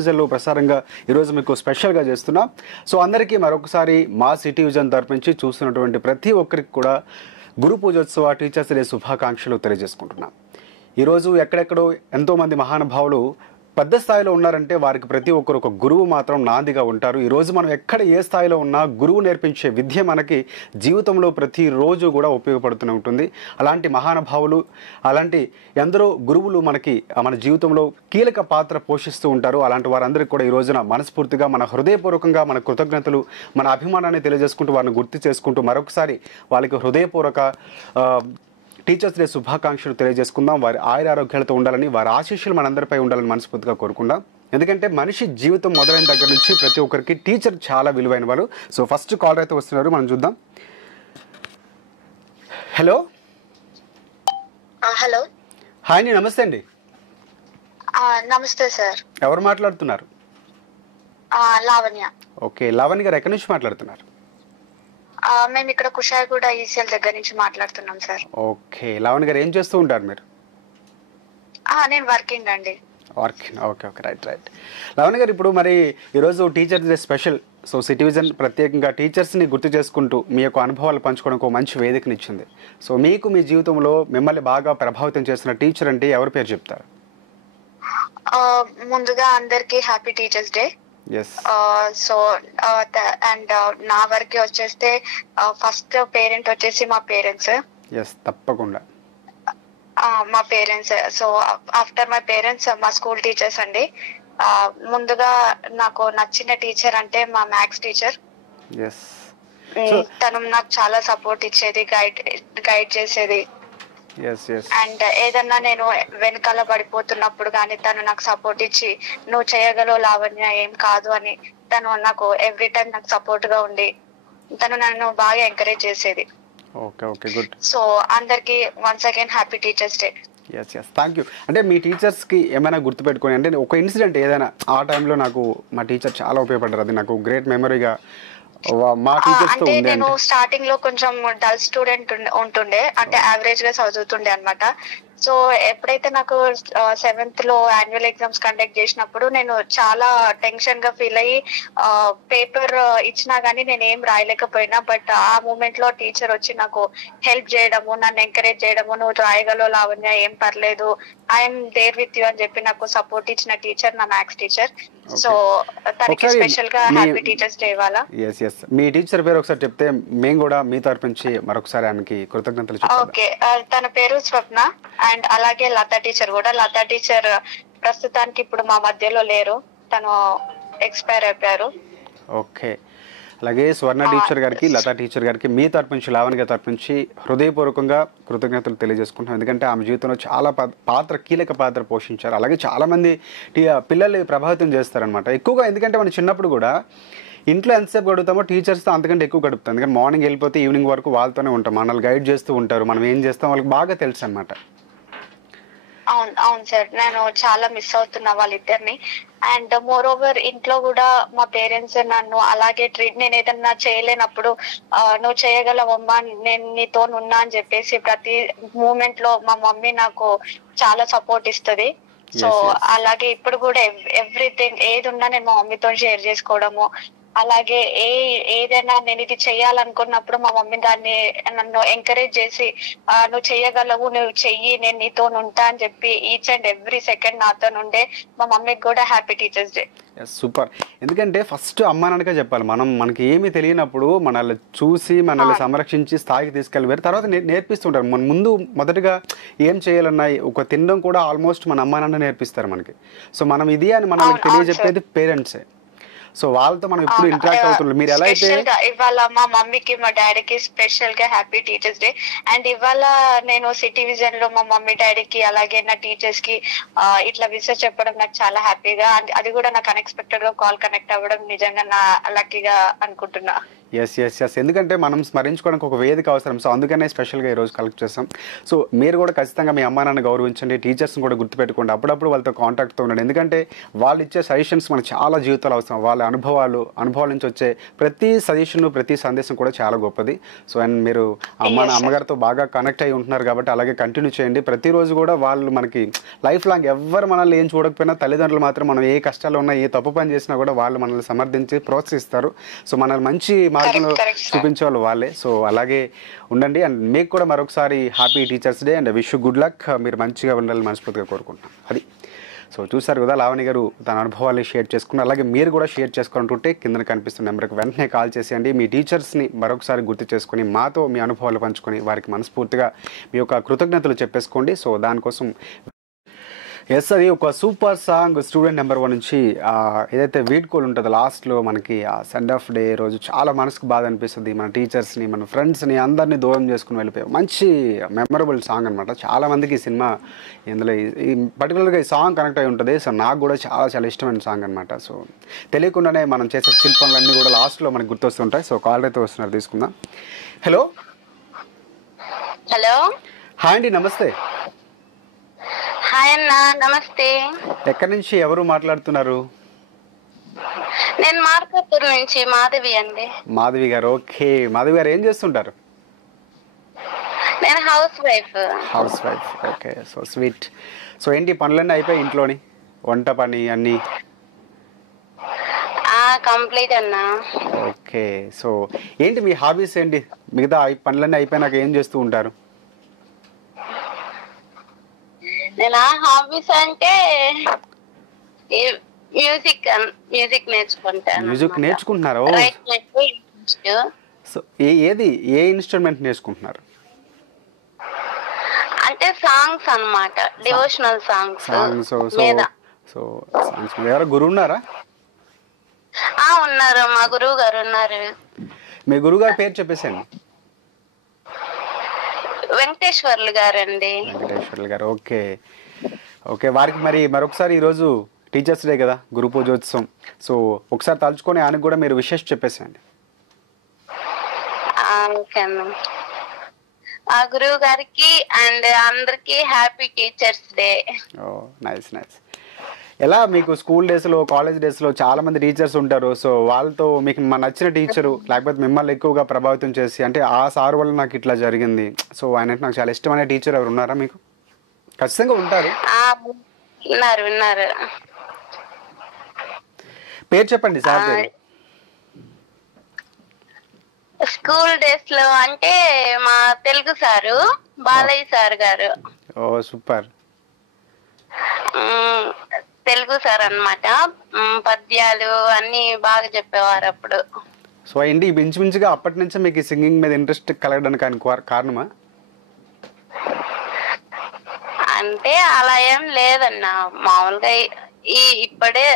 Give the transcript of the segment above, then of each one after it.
లో ప్రసారంగా ఈరోజు మీకు స్పెషల్గా చేస్తున్నాం. సో అందరికీ మరొకసారి మా సిటీ విజన్ తరపు నుంచి చూస్తున్నటువంటి ప్రతి ఒక్కరికి కూడా గురు పూజోత్సవ టీచర్స్ డే శుభాకాంక్షలు తెలియజేసుకుంటున్నాం. ఈరోజు ఎక్కడెక్కడో ఎంతోమంది మహానుభావులు పెద్ద స్థాయిలో ఉన్నారంటే వారికి ప్రతి ఒక్కరు ఒక గురువు మాత్రం నాందిగా ఉంటారు. ఈరోజు మనం ఎక్కడ ఏ స్థాయిలో ఉన్నా గురువు నేర్పించే విద్య మనకి జీవితంలో ప్రతిరోజు కూడా ఉపయోగపడుతూనే ఉంటుంది. అలాంటి మహానుభావులు, అలాంటి ఎందరో గురువులు మనకి మన జీవితంలో కీలక పాత్ర పోషిస్తూ ఉంటారు. అలాంటి వారందరికీ కూడా ఈ రోజున మనస్ఫూర్తిగా మన హృదయపూర్వకంగా మన కృతజ్ఞతలు, మన అభిమానాన్ని తెలియజేసుకుంటూ వారిని గుర్తు చేసుకుంటూ మరొకసారి వాళ్ళకి హృదయపూర్వక టీచర్స్ డే శుభాకాంక్షలు తెలియజేసుకుందాం. వారి ఆయురారోగ్యాలతో ఉండాలని, వారి ఆశీస్సులు మనందరిపై ఉండాలని మనస్ఫూర్తిగా కోరుకుందాం. ఎందుకంటే మనిషి జీవితం మొదలైన దగ్గర నుంచి ప్రతి ఒక్కరికి టీచర్ చాలా విలువైన వాళ్ళు. సో ఫస్ట్ కాలర్ అయితే వస్తున్నారు, మనం చూద్దాం. హలో హలో హాయ్ అండి, నమస్తే అండి. నమస్తే సార్. ఎవరు మాట్లాడుతున్నారు? లావణ్య. ఓకే, లావణ్య గారు ఎక్కడి నుంచి మాట్లాడుతున్నారు? మేము ఇక్కడ కుషాయిగూడ ఈసీఎల్ దగ్గర నుంచి మాట్లాడుతున్నాం సార్. ఓకే, లావణ్య గారు ఏం చేస్తూ ఉంటారు మీరు? నేను వర్కింగ్ అండి. Working, okay okay, right right. Lavanya గారు, ఇప్పుడు మరి ఈరోజు teachers day special. So City Vision ప్రత్యేకంగా టీచర్స్ని గుర్తు చేసుకుంటూ మీ యొక్క అనుభవాలు పంచుకోవడానికి ఒక మంచి వేదికనిచ్చింది. సో మీకు మీ జీవితంలో మిమ్మల్ని బాగా ప్రభావితం చేసిన టీచర్ అంటే ఎవరి పేరు చెప్తారు? ముందుగా అందరికి happy teachers day. So and నా వరకు వచ్చేస్తే ఫస్ట్ పేరెంట్ వచ్చేసి మా పేరెంట్స్. తప్పకుండా మా parents. So after my parents మా స్కూల్ టీచర్స్ అండి. ముందుగా నాకు నచ్చిన టీచర్ అంటే మా మ్యాథ్స్ టీచర్. తను నాకు చాలా సపోర్ట్ ఇచ్చేది, గైడ్ చేసేది. అండ్ ఏదన్నా నేను వెనకాల పడిపోతున్నప్పుడు కానీ తను నాకు సపోర్ట్ ఇచ్చి నువ్వు చేయగలవు లావణ్య, ఏం కాదు అని తను నాకు ఎవ్రీ టైం నాకు సపోర్ట్ గా ఉండి తను నన్ను బాగా ఎంకరేజ్ చేసేది. సో అందరికి once again happy teachers day. Thank you. అంటే మీ టీచర్స్కి ఏమైనా గుర్తుపెట్టుకోండి, అంటే ఒక ఇన్సిడెంట్ ఏదైనా ఆ టైంలో నాకు మా టీచర్ చాలా ఉపయోగపడ్డారు, అది నాకు గ్రేట్ మెమరీగా మా టీచర్స్ తో ఉంది. అంటే నేను స్టార్టింగ్ లో కొంచెం డల్ స్టూడెంట్ ఉంటుండే, అంటే యావరేజ్ గా చదువుతుండే అనమాట. సో ఎప్పుడైతే నాకు 7th లో యాన్యువల్ ఎగ్జామ్స్ కండక్ట్ చేసినప్పుడు నేను చాలా టెన్షన్ గా ఫీల్ అయ్యి పేపర్ ఇచ్చినా గానీ నేను ఏం రాయలేకపోయినా, బట్ ఆ మూమెంట్ లో టీచర్ వచ్చి నాకు హెల్ప్ చేయడము, నన్ను ఎంకరేజ్ చేయడము, నువ్వు రాయగలవు లావణ్య, ఏం పర్లేదు, ఐఎమ్ దేర్ విత్ యూ అని చెప్పి నాకు సపోర్ట్ ఇచ్చిన టీచర్ నా మ్యాథ్స్ టీచర్. సో తనకి స్పెషల్ గా హ్యాపీ టీచర్స్ డే ఇవాళ. మీ టీచర్ పేరు ఒకసారి చెప్తే మేము కూడా మీ తరపు నుంచి మరొకసారి ఆయనకి కృతజ్ఞతలు చెప్తాం. ఓకే, తన పేరు స్వప్న. అండ్ అలాగే లతా టీచర్ కూడా. లతా టీచర్ ప్రస్తుతానికి ఇప్పుడు మా మధ్యలో లేరు, తను ఎక్స్పైర్ అయిపోయారు. ఓకే, అలాగే స్వర్ణ టీచర్ గారికి, లతా టీచర్ గారికి మీ తరపు నుంచి, లావణ్య గారి తరపు నుంచి హృదయపూర్వకంగా కృతజ్ఞతలు తెలియజేసుకుంటాం. ఎందుకంటే ఆమె జీవితంలో చాలా కీలక పాత్ర పోషించారు. అలాగే చాలామంది పిల్లల్ని ప్రభావితం చేస్తారనమాట ఎక్కువగా. ఎందుకంటే మనం చిన్నప్పుడు కూడా ఇంట్లో ఎంతసేపు గడుపుతామో టీచర్స్తో అంతకంటే ఎక్కువ గడుపుతాం. ఎందుకంటే మార్నింగ్ వెళ్ళిపోతే ఈవినింగ్ వరకు వాళ్ళతోనే ఉంటాం, మనల్ని గైడ్ చేస్తూ ఉంటారు, మనం ఏం చేస్తాం వాళ్ళకి బాగా తెలుసు అనమాట. అవును సార్, నేను చాలా మిస్ అవుతున్నా వాళ్ళిద్దరిని. అండ్ మోర్ ఓవర్ ఇంట్లో కూడా మా పేరెంట్స్ నన్ను అలాగే నేను ఏదన్నా చేయలేనప్పుడు నువ్వు చేయగలవమ్మా, నేను నీతో ఉన్నా అని చెప్పేసి ప్రతి మూమెంట్ లో మా మమ్మీ నాకు చాలా సపోర్ట్ ఇస్తుంది. సో అలాగే ఇప్పుడు కూడా ఎవ్రీథింగ్ ఏది ఉన్నా నేను మా మమ్మీతో షేర్ చేసుకోవడము, అలాగే ఏదైనా నేను ఇది చెయ్యాలనుకున్నప్పుడు మా మమ్మీ దాన్ని నన్ను ఎంకరేజ్ చేసి నువ్వు చెయ్యగలవు, నువ్వు చెయ్యి, నేను నీతో ఉంటా అని చెప్పి ఈచ్ అండ్ ఎవ్రీ సెకండ్ నాతో ఉండే మా మమ్మీకి కూడా హ్యాపీ టీచర్స్ డే. సూపర్. ఎందుకంటే ఫస్ట్ అమ్మ నాన్నగా చెప్పాలి. మనకి ఏమీ తెలియనప్పుడు మనల్ని చూసి మనల్ని సంరక్షించి స్థాయికి తీసుకెళ్ళి తర్వాత నేర్పిస్తుంటారు. మన మొదటగా ఏం చేయాలన్నా ఒక తినడం కూడా ఆల్మోస్ట్ మన అమ్మ నాన్న నేర్పిస్తారు మనకి. సో మనం ఇది అని మనకి తెలియజెప్పేది పేరెంట్సే. సో వాళ్ళతో మనం ఎప్పుడు ఇంటరాక్ట్ అవుతుంటాం. మీరు ఎలా అయితే ఇవాళ మా మమ్మీకి మా డాడీకి స్పెషల్ గా హ్యాపీ టీచర్స్ డే. అండ్ ఇవాళ నేను సిటీ విజన్ లో మా మమ్మీ డాడీకి అలాగే నా టీచర్స్ కి ఇట్లా విషయం చెప్పడం నాకు చాలా హ్యాపీగా, అది కూడా నాకు అన్ఎక్స్పెక్టెడ్ గా కాల్ కనెక్ట్ అవ్వడం నిజంగా నా లక్కీగా అనుకుంటున్నా. ఎస్ ఎందుకంటే మనం స్మరించుకోవడానికి ఒక వేదిక అవసరం. సో అందుకనే స్పెషల్గా ఈరోజు కలెక్ట్ చేస్తాం. సో మీరు కూడా ఖచ్చితంగా మీ అమ్మా నాన్న గౌరవించండి, టీచర్స్ని కూడా గుర్తుపెట్టుకోండి, అప్పుడప్పుడు వాళ్ళతో కాంటాక్ట్తో ఉండండి. ఎందుకంటే వాళ్ళు ఇచ్చే సజెషన్స్ మనకు చాలా జీవితాలు అవసరం. వాళ్ళ అనుభవాల నుంచి వచ్చే ప్రతి సజెషన్, ప్రతి సందేశం కూడా చాలా గొప్పది. సో అండ్ మీరు అమ్మగారితో బాగా కనెక్ట్ అయి ఉంటున్నారు కాబట్టి అలాగే కంటిన్యూ చేయండి. ప్రతిరోజు కూడా వాళ్ళు మనకి లైఫ్ లాంగ్ ఎవ్వరు మనల్ని ఏం చూడకపోయినా తల్లిదండ్రులు మాత్రం మనం ఏ కష్టాలు ఉన్నా, ఏ తప్పు పని చేసినా కూడా వాళ్ళు మనల్ని సమర్థించి ప్రోత్సహిస్తారు. సో మనల్ని మంచి మార్గంలో చూపించే వాళ్ళు వాళ్ళే. సో అలాగే ఉండండి. అండ్ మీకు కూడా మరొకసారి happy teachers day and wish good luck. మీరు మంచిగా ఉండాలని మనస్ఫూర్తిగా కోరుకుంటున్నాను. అది సో చూసారు కదా, లావణి గారు తన అనుభవాన్ని షేర్ చేసుకున్నారు. అలాగే మీరు కూడా షేర్ చేసుకుంటుంటే కింద కనిపిస్తున్న నెంబర్కి వెంటనే కాల్ చేసేయండి. మీ టీచర్స్ని మరొకసారి గుర్తు చేసుకొని మాతో మీ అనుభవాలు పంచుకొని వారికి మనస్ఫూర్తిగా మీ యొక్క కృతజ్ఞతలు చెప్పేసుకోండి. సో దానికోసం ఎస్, అది ఒక సూపర్ సాంగ్ స్టూడెంట్ నెంబర్ 1 నుంచి ఏదైతే వీడ్కోలు ఉంటుందో లాస్ట్లో మనకి ఆ సెండ్ ఆఫ్ డే రోజు చాలా మనసుకు బాధ అనిపిస్తుంది. మన టీచర్స్ని, మన ఫ్రెండ్స్ని అందరినీ దూరం చేసుకుని వెళ్ళిపోయాం. మంచి మెమరబుల్ సాంగ్ అనమాట. చాలామందికి ఈ సినిమా ఇందులో ఈ పర్టికులర్గా ఈ సాంగ్ కనెక్ట్ అయి ఉంటుంది. సో నాకు కూడా చాలా చాలా ఇష్టమైన సాంగ్ అనమాట. సో తెలియకుండానే మనం చేసే శిల్పంలన్నీ కూడా లాస్ట్లో మనకు గుర్తొస్తుంటాయి. సో కాల్ అయితే వస్తున్నారు, తీసుకుందాం. హలో హాయ్ అండి, నమస్తే. హాయ్ అన్న, నమస్తే. ఎక్కడి నుంచి ఎవరు మాట్లాడుతున్నారు? నేను మార్కాపూర్ నుంచి మాధవి అండి. మాధవి గారు, ఓకే. మాధవి గారు ఏం చేస్తుంటారు? నేను house wife. Okay, so sweet. So ఏంటి పనులన్నీ అయిపోయి ఇంట్లోని వంట పని అన్నీ కంప్లీట్ అన్న. ఓకే, సో ఏంటి మీ హాబీస్ ఏంటి? మిగతా పనులన్నీ అయిపోయినాక ఏం చేస్తూ ఉంటారు? నేను హాబీస్ అంటే మ్యూజిక్ నేర్చుకుంటాను. మ్యూజిక్ నేర్చుకుంటున్నారా? సో ఏది ఏ ఇన్స్ట్రుమెంట్ నేర్చుకుంటున్నారు? అంటే సాంగ్స్ అన్నమాట, డివోషనల్ సాంగ్స్. సో సాంగ్స్ ఎవరు గురువు ఉన్నారా? ఉన్నారు, మా గురువు గారు ఉన్నారు. మీ గురువు గారి పేరు చెప్పేసాను. వెంకటేశ్వర్లు గారండి. వెంకటేశ్వర్లు గారు, ఓకే ఓకే. వారికి మరి మరొకసారి ఈరోజు టీచర్స్ డే కదా, గురు పూజోత్సవం. సో ఒకసారి తలుచుకొని ఆయనకు కూడా మీరు విషెస్ చెప్పేసండి. ఆ గురువు గారికి అండ్ అందరికి హ్యాపీ టీచర్స్ డే. ఓ నైస్. ఎలా మీకు స్కూల్ డేస్లో, కాలేజ్ డేస్లో చాలా మంది టీచర్స్ ఉంటారు. సో వాళ్ళతో మీకు నచ్చిన టీచరు, లేకపోతే మిమ్మల్ని ఎక్కువగా ప్రభావితం చేసి, అంటే ఆ సార్ వల్ల నాకు ఇట్లా జరిగింది, సో ఆయన నాకు చాలా ఇష్టమైన టీచర్ ఎవరు ఉన్నారా మీకు? ఖచ్చితంగా ఉంటారు. ఉన్నారు. పేరు చెప్పండి సార్ పేరు. స్కూల్ డేస్ లో అంటే మా తెలుగు సారు బాలయ్య సార్ గారు. ఓ సూపర్. తెలుగు సార్ అన్నమాట. పద్యాలు అన్ని బాగా చెప్పేవారు అప్పుడు. సో ఏంటి ఇంచుమించుగా అప్పటి నుంచే మీకు సింగింగ్ మీద ఇంట్రెస్ట్ కలగడానికి ఆయన కారణమా? అంటే అలా ఏం లేదన్న, మామూలుగా ఇప్పుడే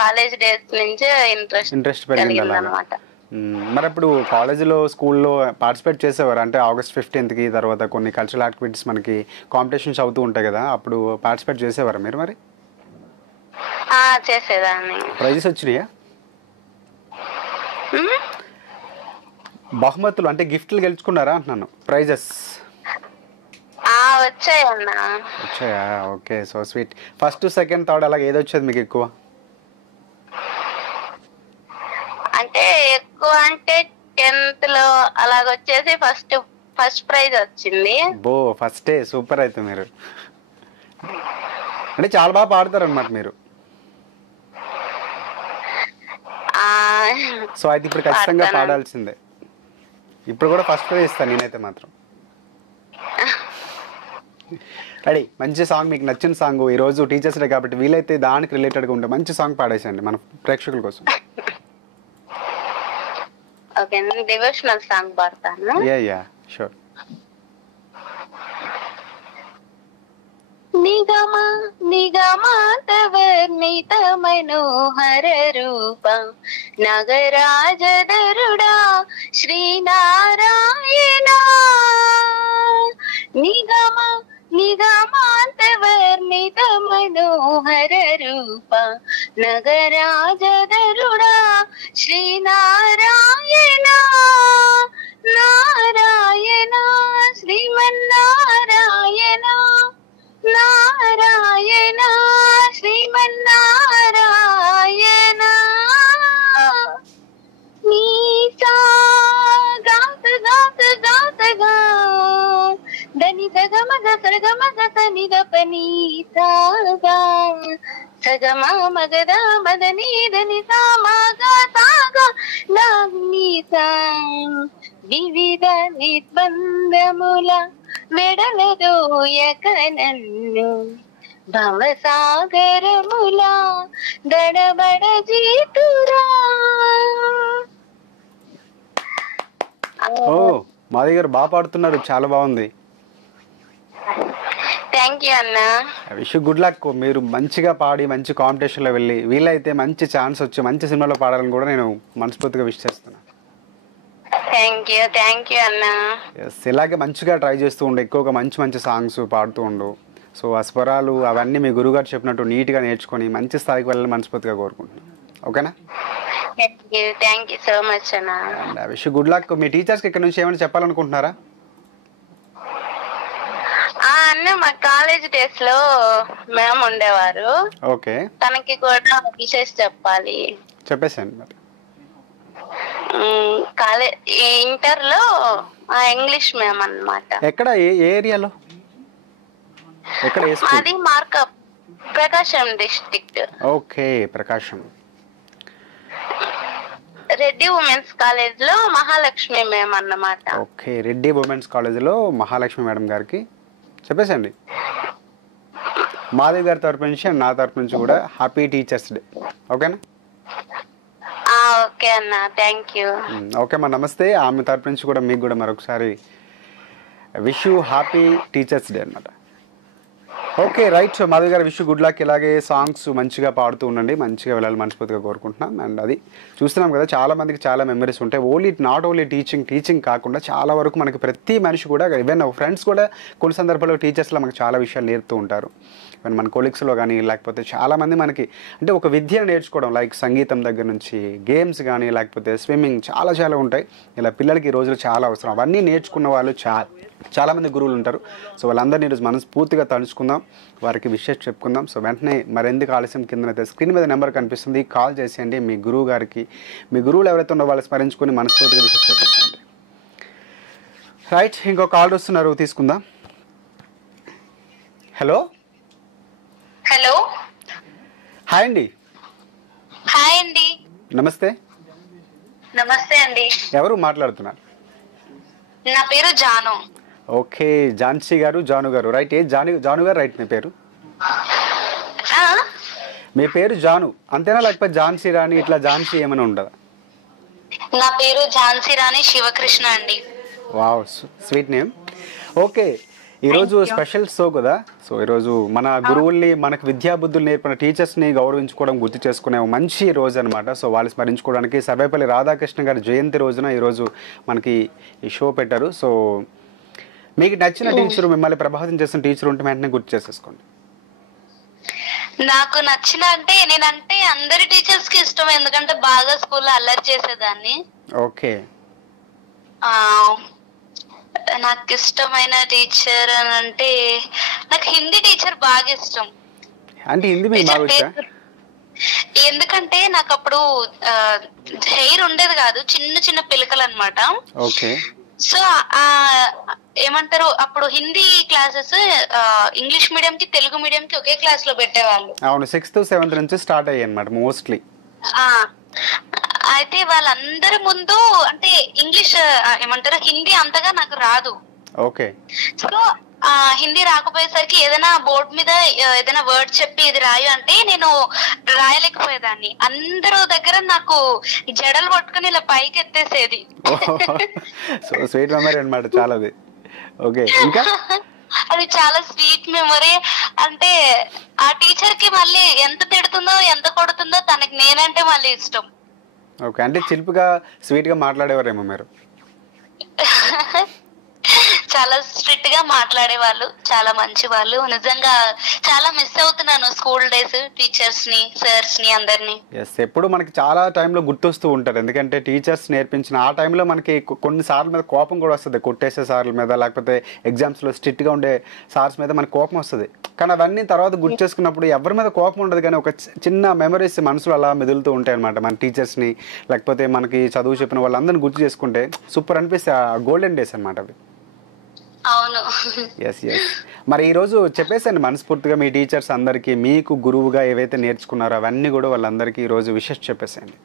కాలేజ్ డేస్ నుంచే ఇంట్రెస్ట్ పెరిగింది అన్నమాట. మరి ఇప్పుడు కాలేజీలో, స్కూల్లో పార్టిసిపేట్ చేసేవారు? అంటే ఆగస్ట్ 15కి తర్వాత కొన్ని కల్చరల్ యాక్టివిటీస్ మనకి కాంపిటీషన్స్ అవుతూ ఉంటాయి కదా, అప్పుడు పార్టిసిపేట్ చేసేవారా మీరు? మరి చేసేదాన్ని. ప్రైజెస్ వచ్చినాయా? బహుమతులు అంటే గిఫ్ట్లు గెలుచుకున్నారా అంటున్నాను. ప్రైజెస్ వచ్చాయా? Okay, so sweet. First, second, third అలాగే ఏది వచ్చేది మీకు ఎక్కువ? అంటే ఎక్కువ అంటే 10th లో అలాగొచ్చేసి ఫస్ట్ ప్రైజ్ వచ్చింది. బో ఫస్టే, సూపర్. అయితే మీరు అంటే చాలా బాగా పాడతారు అన్నమాట మీరు. సో అయితే ఇప్పుడు ఖచ్చితంగా పాడాల్సిందే. ఇప్పుడు కూడా ఫస్ట్ ప్రైజ్ ఇస్తాను నేనైతే మాత్రం. రెడీ? మంచి సాంగ్, మీకు నచ్చిన సాంగ్. ఈరోజు టీచర్స్ డే కాబట్టి వీలైతే దానికి రిలేటెడ్గా ఉండే మంచి సాంగ్ పాడేసండి మన ప్రేక్షకుల కోసం. ఓకే, డివోషనల్ సాంగ్ పాడతాను. Yeah sure. నిగమాతవర్ణిత మనోహర రూప నగరాజధరుడా శ్రీనారాయణ. నిగమాంతవర్ణిత మనోహర రూప నగరాజదరుడా శ్రీనారాయణ నారాయణ శ్రీమన్నారాయణ నారాయణ శ్రీమన్నారాయణ నీసా గాత గాత గాతగా దని సగమగ సగమగ సనిద పనీసాగా సగమ మగద మదని దని సామాగా సాగా నానీసా వివిధ నిర్బంధముల వెడలదోయక నన్ను భవసాగరముల దడబడ జీతురా. ఓ మాధవి గారు బాగా పాడుతున్నారు, చాలా బాగుంది. థ్యాంక్ యూ అన్న. Wish good luck. మీరు మంచిగా పాడి మంచి కాంపిటీషన్లో వెళ్ళి వీలైతే మంచి ఛాన్స్ వచ్చి మంచి సినిమాలో పాడాలని కూడా నేను మనస్ఫూర్తిగా విష్ చేస్తున్నాను. థ్యాంక్ యూ అన్న. ఎస్, ఇలాగే మంచిగా ట్రై చేస్తూ ఉండు, ఎక్కువగా మంచి మంచి సాంగ్స్ పాడుతూ ఉండు. సో ఆ స్వరాలు అవన్నీ మీ గురువుగారు చెప్పినట్టు నీట్గా నేర్చుకొని మంచి స్థాయికి వెళ్ళాలని మనస్ఫూర్తిగా కోరుకుంటున్నాను. ఓకేనా? థ్యాంక్ యూ సో మచ్ అన్న. And wish good luck. మీ టీచర్స్కి ఇక్కడ నుంచి ఏమైనా చెప్పాలనుకుంటున్నారా? అన్న మా కాలేజ్ డేస్ లో మ్యామ్ ఉండేవారు. ఓకే, తనకి కూడా విషెస్ చెప్పాలి. చెప్పేసాను మరి. ఇంటర్ లో ఇంగ్లీష్ మ్యామ్ అన్నమాట. ఎక్కడ, ఏ ఏరియాలో, ఎక్కడ? మాది మార్కప్, ప్రకాశం డిస్ట్రిక్ట్. ఓకే, ప్రకాశం. రెడ్డి ఉమెన్స్ కాలేజ్ లో మహాలక్ష్మి మ్యామ్ అన్నమాట. ఓకే, రెడ్డి ఉమెన్స్ కాలేజీలో మహాలక్ష్మి మేడం గారికి చెప్పేసండి. మాధవి గారి తరపు నుంచి నా తరపు నుంచి కూడా హ్యాపీ టీచర్స్ డే. ఓకేనా? ఓకే అన్న, థ్యాంక్ యూ. ఓకే మా నమస్తే. ఆమె తరపు నుంచి కూడా మీకు కూడా మరొకసారి wish you happy teachers day అన్నమాట. Okay right. మాధవి గారు విష్ గుడ్ లక్. ఇలాగే సాంగ్స్ మంచిగా పాడుతూ ఉండండి, మంచిగా వెళ్ళాలి మనస్ఫూర్తిగా కోరుకుంటున్నాం. అండ్ అది చూస్తున్నాం కదా, చాలా మందికి చాలా మెమరీస్ ఉంటాయి. నాట్ ఓన్లీ టీచింగ్ కాకుండా చాలా వరకు మనకి ప్రతి మనిషి కూడా, ఈవెన్ ఫ్రెండ్స్ కూడా కొన్ని సందర్భాల్లో టీచర్స్లో మనకు చాలా విషయాలు నేర్పుతూ ఉంటారు. ఈవెన్ మన కొలీగ్స్లో కానీ, లేకపోతే చాలామంది మనకి అంటే ఒక విద్యను నేర్చుకోవడం, లైక్ సంగీతం దగ్గర నుంచి గేమ్స్ కానీ, లేకపోతే స్విమ్మింగ్, చాలా ఉంటాయి. ఇలా పిల్లలకి ఈ రోజులు చాలా అవసరం. అవన్నీ నేర్చుకున్న వాళ్ళు చాలామంది గురువులు ఉంటారు. సో వాళ్ళందరినీ ఈరోజు మనస్ఫూర్తిగా తలుచుకుందాం, వారికి విషయం చెప్పుకుందాం. సో వెంటనే మరెందుకు ఆలస్యం, కింద స్క్రీన్ మీద నెంబర్ కనిపిస్తుంది, కాల్ చేసేయండి. మీ గురువు గారికి, మీ గురువులు ఎవరైతే ఉన్నో వాళ్ళు స్మరించుకొని మనస్ఫూర్తిగా విషయం చెప్పేసండి. రైట్, ఇంకో కాల్ వస్తున్నారు, తీసుకుందాం. హలో. హలో, హాయ్ అండి. హాయ్ అండి. నమస్తే. నమస్తే అండి. ఎవరు మాట్లాడుతున్నారు? నా పేరు జాను. ఓకే, ఝాన్సీ గారు, జాను గారు, రైట్. జాను గారు, రైట్. మీ పేరు? మీ పేరు జాను అంతేనా, లేకపోతే ఝాన్సీ రాణి ఇట్లా ఝాన్సీ ఏమైనా ఉండదా? నా పేరు ఝాన్సీ రాణి శివకృష్ణ అండి. Wow, sweet name. ఓకే, ఈరోజు స్పెషల్ షో కదా. సో ఈరోజు మన గురువుల్ని, మనకు విద్యాబుద్ధులు నేర్పిన టీచర్స్ని గౌరవించుకోవడం, గుర్తు చేసుకునే మంచి రోజు అనమాట. సో వాళ్ళు స్మరించుకోవడానికి సర్వేపల్లి రాధాకృష్ణ గారి జయంతి రోజున ఈరోజు మనకి ఈ షో పెట్టారు. సో మీకు నచ్చిన టీచరు, మిమ్మల్ని ప్రభావితం చేసిన టీచర్ ఉంటే వెంటనే గుర్తు చేసేసుకోండి. నాకు నచ్చిన అంటే, నేనంటే అందరి టీచర్స్ కి ఇష్టం, ఎందుకంటే బాగా స్కూల్లో అల్లరి చేసేదాన్ని. ఓకే, నాకు ఇష్టమైన టీచర్ అని అంటే నాకు హిందీ టీచర్ బాగా ఇష్టం. అంటే హిందీ మీకు బాగా వచ్చా? ఎందుకంటే నాకు అప్పుడు హెయిర్ ఉండేది కాదు, చిన్న పిలకలు అన్నమాట. ఓకే. సో ఏమంటారు, అప్పుడు హిందీ క్లాసెస్ ఇంగ్లీష్ మీడియం కి తెలుగు మీడియం కి ఒకే క్లాస్ లో పెట్టేవాళ్ళు. అవును, 6th 7th నుంచి స్టార్ట్ అయ్యాయి అన్నమాట మోస్ట్లీ. అయితే వాళ్ళందరి ముందు అంటే ఇంగ్లీష్ ఏమంటారు, హిందీ అంతగా నాకు రాదు. ఓకే. సో హిందీ రాకపోయేసరికి ఏదైనా బోర్డు మీద ఏదైనా వర్డ్ చెప్పి ఇది రాయు అంటే నేను రాయలేకపోయేదాన్ని. అందరూ దగ్గర నాకు జడలు పట్టుకుని ఇలా పైకి ఎత్తేసేది. సో స్వీట్ మెమరీ అన్నమాట చాలా. ఓకే, ఇంకా అది చాలా స్వీట్ మెమరీ. అంటే ఆ టీచర్ కి మళ్ళీ ఎంత తిడుతుందో ఎంత కొడుతుందో తనకి నేనంటే మళ్ళీ ఇష్టం. ఓకే, అంటే చిలిపిగా స్వీట్ గా మాట్లాడేవారేమో మీరు? చాలా స్ట్రిక్ట్ గా మాట్లాడే వాళ్ళు, చాలా మంచి వాళ్ళు. నిజంగా చాలా మిస్ అవుతున్నాను స్కూల్ డేస్, టీచర్స్ ని, సార్స్ ని, అందరినీ. ఎస్, ఎప్పుడు మనకి చాలా టైంలో గుర్తొస్తూ ఉంటారు. ఎందుకంటే టీచర్స్ నేర్పించిన ఆ టైంలో మనకి కొన్ని సార్ల మీద కోపం కూడా వస్తుంది, కొట్టేసే సార్ల మీద, లేకపోతే ఎగ్జామ్స్లో స్ట్రిక్ట్గా ఉండే సార్స్ మీద మనకి కోపం వస్తుంది. కానీ అవన్నీ తర్వాత గుర్తు చేసుకున్నప్పుడు ఎవరి మీద కోపం ఉండదు, కానీ ఒక చిన్న మెమరీస్ మనసులో అలా మెదులుతూ ఉంటాయి అనమాట. మన టీచర్స్ని లేకపోతే మనకి చదువు చెప్పిన వాళ్ళందరినీ గుర్తు చేసుకుంటే సూపర్ అనిపిస్తే గోల్డెన్ డేస్ అనమాట అవి. అవును. Yes yes. మరి ఈరోజు చెప్పేసండి మనస్ఫూర్తిగా మీ టీచర్స్ అందరికీ, మీకు గురువుగా ఏవైతే నేర్చుకున్నారో అవన్నీ కూడా వాళ్ళందరికీ ఈరోజు విషెస్ చెప్పేసేయండి.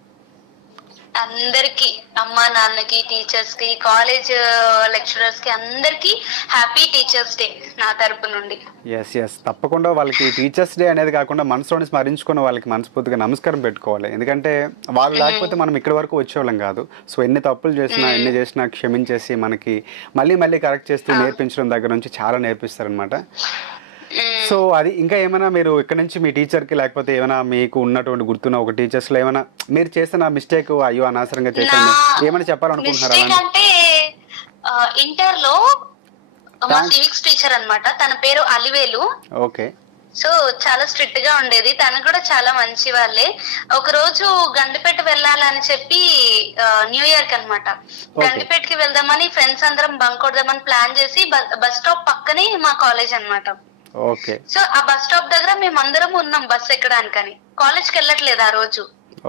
అందరికి, అమ్మా నాన్నకి, టీచర్స్ కి, కాలేజ్ లెక్చరర్స్ కి, అందరికి హ్యాపీ టీచర్స్ డే నా తరపు నుండి. ఎస్ ఎస్, తప్పకుండా వాళ్ళకి టీచర్స్ డే అనేది కాకుండా మనసులోని స్మరించుకుని వాళ్ళకి మనస్ఫూర్తిగా నమస్కారం పెట్టుకోవాలి. ఎందుకంటే వాళ్ళు లేకపోతే మనం ఇక్కడి వరకు వచ్చేవాళ్ళం కాదు. సో ఎన్ని తప్పులు చేసినా ఎన్ని చేసినా క్షమించేసి మనకి మళ్ళీ మళ్ళీ కరెక్ట్ చేస్తూ నేర్పించడం దగ్గర నుంచి చాలా నేర్పిస్తారనమాట. సో అది ఇంకా ఏమైనా మీరు ఇక్కడ నుంచి మీ టీచర్కి లేకపోతే ఏమైనా మీకు ఉన్నటువంటి గుర్తున్న ఒక టీచర్స్లో ఏమైనా మీరు చేసిన మిస్టేక్, అయ్యో అనవసరంగా చేశాను ఏమైనా చెప్పాలనుకుంటున్నారా? అంటే ఇంటర్ లో మా సివిక్స్ టీచర్ అన్నమాట, తన పేరు అలివేలు. ఓకే. సో చాలా స్ట్రిక్ట్ గా ఉండేది, తను కూడా చాలా మంచి వాళ్ళే. ఒక రోజు గండిపేట వెళ్ళాలని చెప్పి న్యూ ఇయర్ కి అనమాట, గండిపేటకి వెళ్దామని ఫ్రెండ్స్ అందరం బంక్ కొడదామని ప్లాన్ చేసి బస్ స్టాప్ పక్కనే మా కాలేజ్ అన్నమాట. ఓకే. సో ఆ బస్ స్టాప్ దగ్గర మేము అందరం ఉన్నాం బస్ ఎక్కడానికని. కాలేజ్ కి వెళ్ళట్లేదు ఆ రోజు.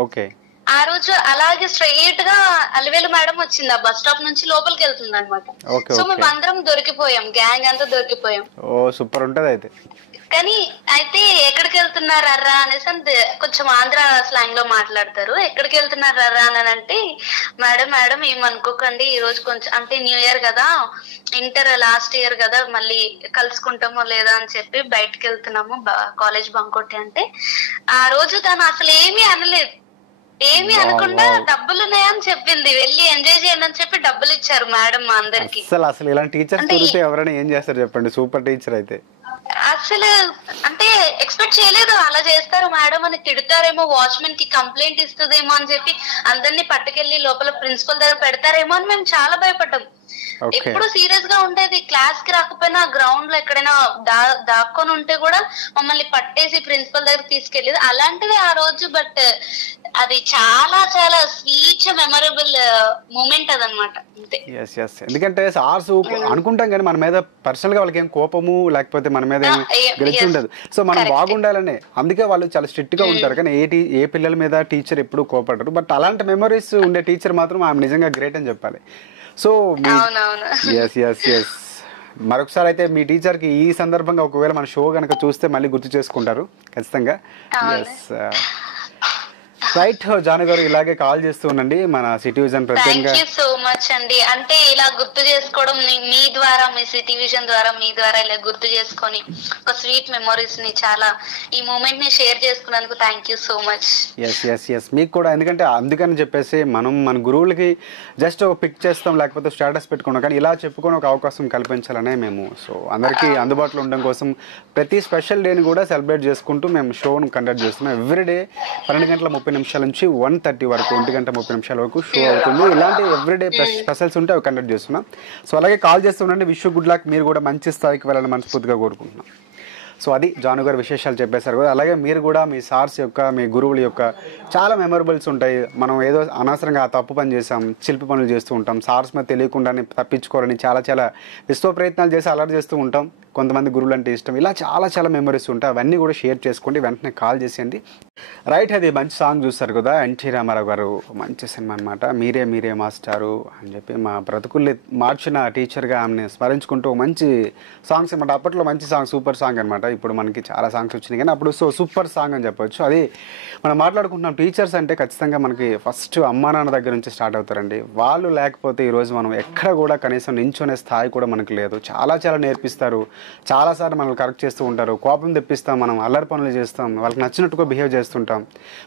ఓకే. ఆ రోజు అలాగే స్ట్రైట్ గా అలివేలు మేడం వచ్చింది, ఆ బస్ స్టాప్ నుంచి లోపలికి వెళ్తుంది అనమాట. సో మేము అందరం దొరికిపోయాం, గ్యాంగ్ అంతా దొరికిపోయాం. ఓ సూపర్ ఉంటది అయితే. కానీ అయితే ఎక్కడికి వెళ్తున్నారు అర్రా అనేసి కొంచెం ఆంధ్ర స్లాంగ్ లో మాట్లాడతారు. ఎక్కడికి వెళ్తున్నారు అర్రా అని అంటే, మేడం మేడం ఏమనుకోకండి, ఈ రోజు కొంచెం అంటే న్యూ ఇయర్ కదా, ఇంటర్ లాస్ట్ ఇయర్ కదా, మళ్ళీ కలుసుకుంటామో లేదా అని చెప్పి బయటకు వెళ్తున్నాము కాలేజ్ బంక్ కొట్టి అంటే, ఆ రోజు తను అసలు ఏమీ అనలేదు, ఏమి అనకుండా డబ్బులు ఉన్నాయని చెప్పింది, వెళ్ళి ఎంజాయ్ చేయండి అని చెప్పి డబ్బులు ఇచ్చారు మేడం మా అందరికి. అసలు ఇలాంటి టీచర్స్ దొరికితే ఎవరైనా ఏం చేస్తారు చెప్పండి, సూపర్ టీచర్ అయితే. అసలు అంటే ఎక్స్పెక్ట్ చేయలేదు అలా చేస్తారు మేడం అని, తిడతారేమో, వాచ్మెన్ కి కంప్లైంట్ ఇస్తుందేమో అని చెప్పి అందరినీ పట్టుకెళ్లి లోపల ప్రిన్సిపల్ దగ్గర పెడతారేమో అని మేము చాలా భయపడ్డాం. ఎప్పుడు సీరియస్ గా ఉండేది, క్లాస్ కి రాకపోయినా గ్రౌండ్ లో ఎక్కడైనా దాక్కొని ఉంటే కూడా మమ్మల్ని పట్టేసి ప్రిన్సిపల్ దగ్గర తీసుకెళ్లేదు. అలాంటిది ఆ రోజు, బట్ అది చాలా చాలా స్వీట్ మెమరబుల్ మూమెంట్ అదనమాట. ఎందుకంటే సార్స్ అనుకుంటాం కానీ మన మీద పర్సనల్ గా వాళ్ళకి ఏం కోపము లేకపోతే మన మీద గెలిచి ఉండదు. సో మనం బాగుండాలనే, అందుకే వాళ్ళు చాలా స్ట్రిక్ట్ గా ఉంటారు. కానీ ఏ పిల్లల మీద టీచర్ ఎప్పుడు కోపడరు. బట్ అలాంటి మెమరీస్ ఉండే టీచర్ మాత్రం ఆమె నిజంగా గ్రేట్ అని చెప్పాలి. సో ఎస్ ఎస్ ఎస్, మరొకసారి అయితే మీ టీచర్కి ఈ సందర్భంగా ఒకవేళ మన షో కనుక చూస్తే మళ్ళీ గుర్తు చేసుకుంటారు ఖచ్చితంగా. ఎస్ రైట్ జాను గారు, ఇలాగే కాల్ చేస్తూ ఉండండి మన సిటీ విజన్ ప్రత్యేకంగా. థాంక్యూ సో మచ్ అండి. అంటే ఇలా గుర్తు చేసుకోవడం మీ ద్వారా, మీ సిటీ విజన్ ద్వారా, మీ ద్వారా ఇలా గుర్తు చేసుకొని ఒక స్వీట్ మెమరీస్ ని, చాలా ఈ మూమెంట్ ని షేర్ చేసుకున్నందుకు thank you so much. Yes yes yes, మీకు కూడా. ఎందుకంటే అందుకని చెప్పేసి మనం మన గురువులకి జస్ట్ పిక్ చేస్తాం, లేకపోతే స్టేటస్ పెట్టుకున్నాం, కానీ ఇలా చెప్పుకొని ఒక అవకాశం కల్పించాలనే మేము సో అందరికీ అందుబాటులో ఉండడం కోసం ప్రతి స్పెషల్ డేని కూడా సెలబ్రేట్ చేసుకుంటూ మేము షోను కండక్ట్ చేస్తున్నాం. ఎవ్రీడే 12:30 నుంచి 1:30 వరకు, 1:30 వరకు షో అవుతుంది. ఇలాంటి ఎవ్రీడే స్పెషల్స్ ఉంటే అవి కండక్ట్ చేస్తున్నాం. సో అలాగే కాల్ చేస్తుండండి. విష్ గుడ్ లక్, మీరు కూడా మంచి స్థాయికి వెళ్ళాలని మనస్ఫూర్తిగా కోరుకుంటున్నాం. సో అది జాను గారు విశేషాలు చెప్పేశారు కదా. అలాగే మీరు కూడా మీ సార్స్ యొక్క, మీ గురువుల యొక్క చాలా మెమరబుల్స్ ఉంటాయి. మనం ఏదో అనవసరంగా తప్పు పని చేసాం, చిలిపి పనులు చేస్తూ ఉంటాం, సార్స్ మీద తెలియకుండానే తప్పించుకోవాలని చాలా చాలా విశ్వ ప్రయత్నాలు చేసి అలర్ట్ చేస్తూ ఉంటాం. కొంతమంది గురువులు అంటే ఇష్టం, ఇలా చాలా చాలా మెమరీస్ ఉంటాయి. అవన్నీ కూడా షేర్ చేసుకోండి, వెంటనే కాల్ చేసేయండి. రైట్, అది మంచి సాంగ్ చూస్తారు కదా, ఎన్టీ రామారావు గారు మంచి సినిమా అనమాట. మీరే మీరే మాస్టారు అని చెప్పి మా బ్రతుకుల్ని మార్చిన టీచర్గా ఆమెను స్మరించుకుంటూ మంచి సాంగ్స్ అనమాట. అప్పట్లో మంచి సాంగ్, సూపర్ సాంగ్ అనమాట. ఇప్పుడు మనకి చాలా సాంగ్స్ వచ్చినాయి కానీ అప్పుడు సూపర్ సాంగ్ అని చెప్పొచ్చు. అది మనం మాట్లాడుకుంటున్నాం. టీచర్స్ అంటే ఖచ్చితంగా మనకి ఫస్ట్ అమ్మా నాన్న దగ్గర నుంచి స్టార్ట్ అవుతారండి. వాళ్ళు లేకపోతే ఈరోజు మనం ఎక్కడ కూడా కనీసం నించునే స్థాయి కూడా మనకు లేదు. చాలా చాలా నేర్పిస్తారు, చాలాసార్లు మనల్ని కరెక్ట్ చేస్తూ ఉంటారు, కోపం తెప్పిస్తాం, మనం అల్లరి పనులు చేస్తాం, వాళ్ళకి నచ్చినట్టుగా బిహేవ్ చేస్తుంటాం.